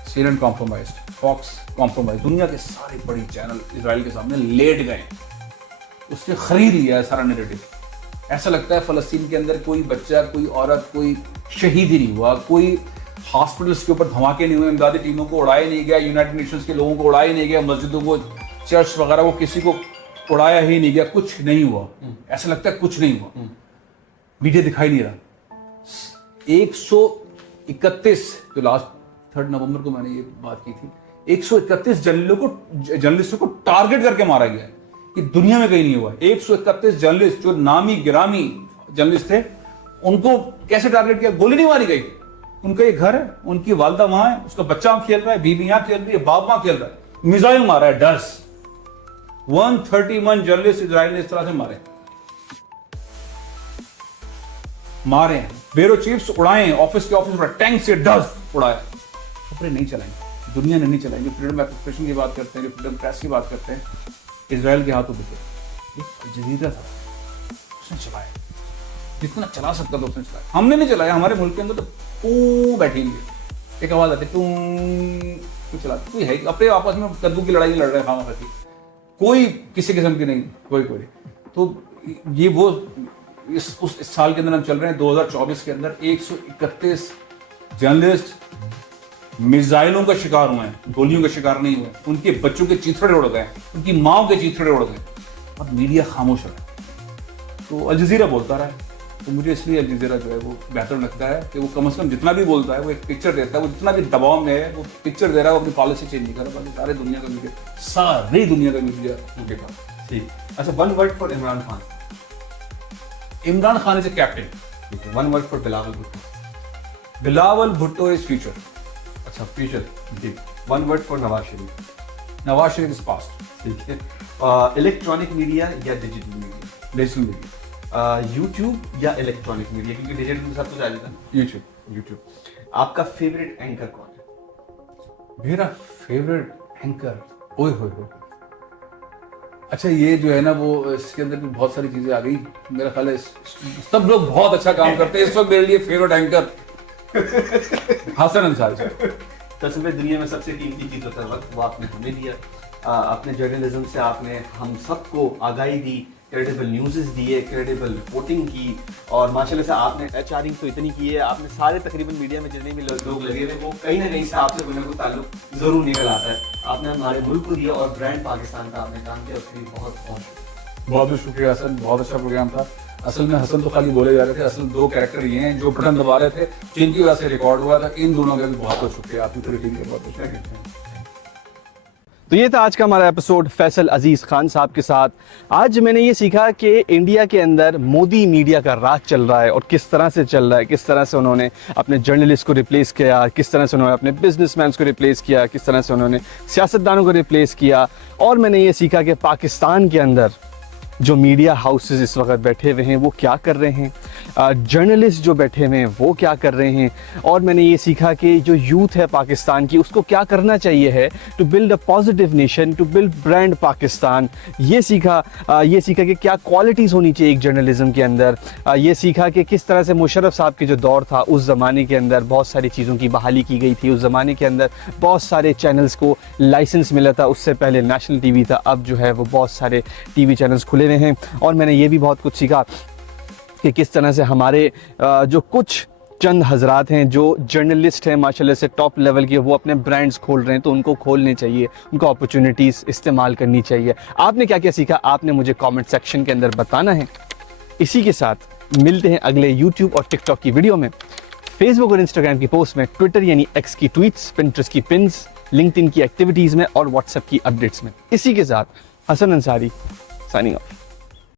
CNN compromised, Fox compromise, दुनिया के सारे बड़ी चैनल इजराइल के सामने लेट गए, उसने खरीद लिया है सारा नैरेटिव। ऐसा लगता है फलस्तीन के अंदर कोई बच्चा, कोई औरत, कोई शहीद ही नहीं हुआ, कोई हॉस्पिटल्स के ऊपर धमाके नहीं हुए, इमदादी टीमों को उड़ाया नहीं गया, यूनाइटेड नेशंस के लोगों को उड़ाया नहीं गया, मस्जिदों को, चर्च वगैरह को किसी को उड़ाया ही नहीं गया, कुछ नहीं हुआ। ऐसा लगता है कुछ नहीं हुआ, मीडिया दिखाई नहीं रहा। 131 जो लास्ट 3 नवंबर को मैंने ये बात की थी, 131 जर्नलिस्टों को टारगेट करके मारा गया है, ये दुनिया में कहीं नहीं हुआ। 131 जर्नलिस्ट जो नामी गिरामी जर्नलिस्ट थे, उनको कैसे टारगेट किया? गोली नहीं मारी गई, उनका ये घर है, उनकी वालदा वहां है, उसका बच्चा वहां खेल रहा है, बीवी यहां खेल रही है, बाप वहां खेल रहा है, मिसाइल मारा है, डर्स 131 जर्नलिस्ट इजराइल ने इस तरह से मारे हैं, ब्यूरो चीफ्स उड़ाए, ऑफिस के ऑफिस टैंक से डर्स उड़ाए, खबरें नहीं चलाएंगे, दुनिया ने नहीं चलाएंगे। फ्रीडम ऑफ एक्सप्रेशन की बात करते हैं, फ्रीडम प्रेस की बात करते हैं, इजराइल के हाथों बिके। अल जज़ीरा था, उसने चलाया, जितना चला सकता था उसने चलाया, हमने नहीं चलाया। हमारे मुल्क के अंदर तो बैठेंगे, एक आवाज आती है, चलाते, कोई है अपने आपस में कद्दू की लड़ाई लड़ रहे हैं खामा खाती, कोई किसी किस्म की नहीं, कोई नहीं। तो ये वो इस साल के अंदर हम चल रहे हैं 2024 के अंदर 131 जर्नलिस्ट मिसाइलों का शिकार हुए हैं, गोलियों का शिकार नहीं हुए, उनके बच्चों के चीथड़े उड़ गए, उनकी माओ के चीथड़े उड़ गए, और मीडिया खामोश रहा। तो अल जज़ीरा बोलता रहा है, तो मुझे इसलिए अल जज़ीरा जो है वो बेहतर लगता है कि वो कम से कम जितना भी बोलता है वो एक पिक्चर देता है, वो जितना भी दबाव में है वो पिक्चर दे रहा है, वो अपनी पॉलिसी चेंज नहीं कर रहा। बाकी सारी दुनिया का मीडिया उनके पास। ठीक, अच्छा, 1 word for Imran Khan. Imran Khan is a captain. 1 word for Bilawal Bhutto. Bilawal Bhutto is future. अच्छा, फ्यूचर। ठीक, 1 word for Nawaz Sharif. Nawaz Sharif is past. ठीक है, इलेक्ट्रॉनिक मीडिया या digital media? Digital media. YouTube या इलेक्ट्रॉनिक मीडिया, क्योंकि डिजिटल में सब कुछ आ जाता है। यूट्यूब। यूट्यूब। आपका फेवरेट एंकर कौन है? मेरा फेवरेट एंकर, ओए होए होए, अच्छा ये जो है ना वो इसके अंदर भी बहुत सारी चीजें आ गई। मेरा ख्याल है सब लोग बहुत अच्छा काम करते हैं। इस वक्त मेरे लिए फेवरेट एंकर हसन अंसारी साहब। दरअसल में दुनिया में सबसे कीमती चीज होता है वक्त, वो आपने हमें दिया। अपने जर्नलिज्म से आपने हम सबको आगाही दी, क्रेडिबल न्यूज़ दिए, क्रेडिबल रिपोर्टिंग की, और माशाल्लाह से आपने एचआरिंग तो इतनी की है, आपने सारे तकरीबन मीडिया में जितने भी लोग लगे हुए वो कहीं ना कहीं से आपसे कोई ना कोई ताल्लुक जरूर निकल आता है। आपने हमारे मुल्क को दिया और ब्रांड पाकिस्तान का आपने काम किया, उसके लिए बहुत बहुत बहुत शुक्रिया हसन, बहुत अच्छा प्रोग्राम था। असल में हसन तो खाली बोले जा रहे थे, असल दो कैरेक्टर ये हैं जो बटन दबा रहे थे, जिनकी वजह से रिकॉर्ड हुआ था। इन दोनों का भी बहुत बहुत शुक्रिया, आपकी पूरी टीम का बहुत बहुत शुक्रिया। तो ये था आज का हमारा एपिसोड फैसल अजीज़ खान साहब के साथ। आज मैंने ये सीखा कि इंडिया के अंदर मोदी मीडिया का राज चल रहा है और किस तरह से चल रहा है, किस तरह से उन्होंने अपने जर्नलिस्ट को रिप्लेस किया, किस तरह से उन्होंने अपने बिजनेसमैन को रिप्लेस किया, किस तरह से उन्होंने सियासतदानों को रिप्लेस किया। और मैंने ये सीखा कि पाकिस्तान के अंदर जो मीडिया हाउसेस इस वक्त बैठे हुए हैं वो क्या कर रहे हैं, जर्नलिस्ट जो बैठे हुए हैं वो क्या कर रहे हैं। और मैंने ये सीखा कि जो यूथ है पाकिस्तान की उसको क्या करना चाहिए है to build a positive nation, to build brand Pakistan. ये सीखा कि क्या क्वालिटीज़ होनी चाहिए एक जर्नलिज्म के अंदर। ये सीखा कि किस तरह से मुशर्रफ साहब के जो दौर था उस ज़माने के अंदर बहुत सारी चीज़ों की बहाली की गई थी। उस ज़माने के अंदर बहुत सारे चैनल्स को लाइसेंस मिला था, उससे पहले नेशनल टीवी था, अब जो है वो बहुत सारे टीवी चैनल्स खुले हुए हैं। और मैंने ये भी बहुत कुछ सीखा कि किस तरह से हमारे जो कुछ चंद हजरात हैं जो जर्नलिस्ट हैं माशाल्लाह से टॉप लेवल के, वो अपने ब्रांड्स खोल रहे हैं, तो उनको खोलने चाहिए, उनको अपॉर्चुनिटीज़ इस्तेमाल करनी चाहिए। आपने क्या क्या सीखा, आपने मुझे कमेंट सेक्शन के अंदर बताना है। इसी के साथ मिलते हैं अगले यूट्यूब और टिकटॉक की वीडियो में, फेसबुक और इंस्टाग्राम की पोस्ट में, ट्विटर यानी एक्स की ट्वीट्स, पिंटरेस्ट की पिन्स, लिंक्डइन की एक्टिविटीज़ में और व्हाट्सएप की अपडेट्स में। इसी के साथ हसन अंसारी साइनिंग ऑफ।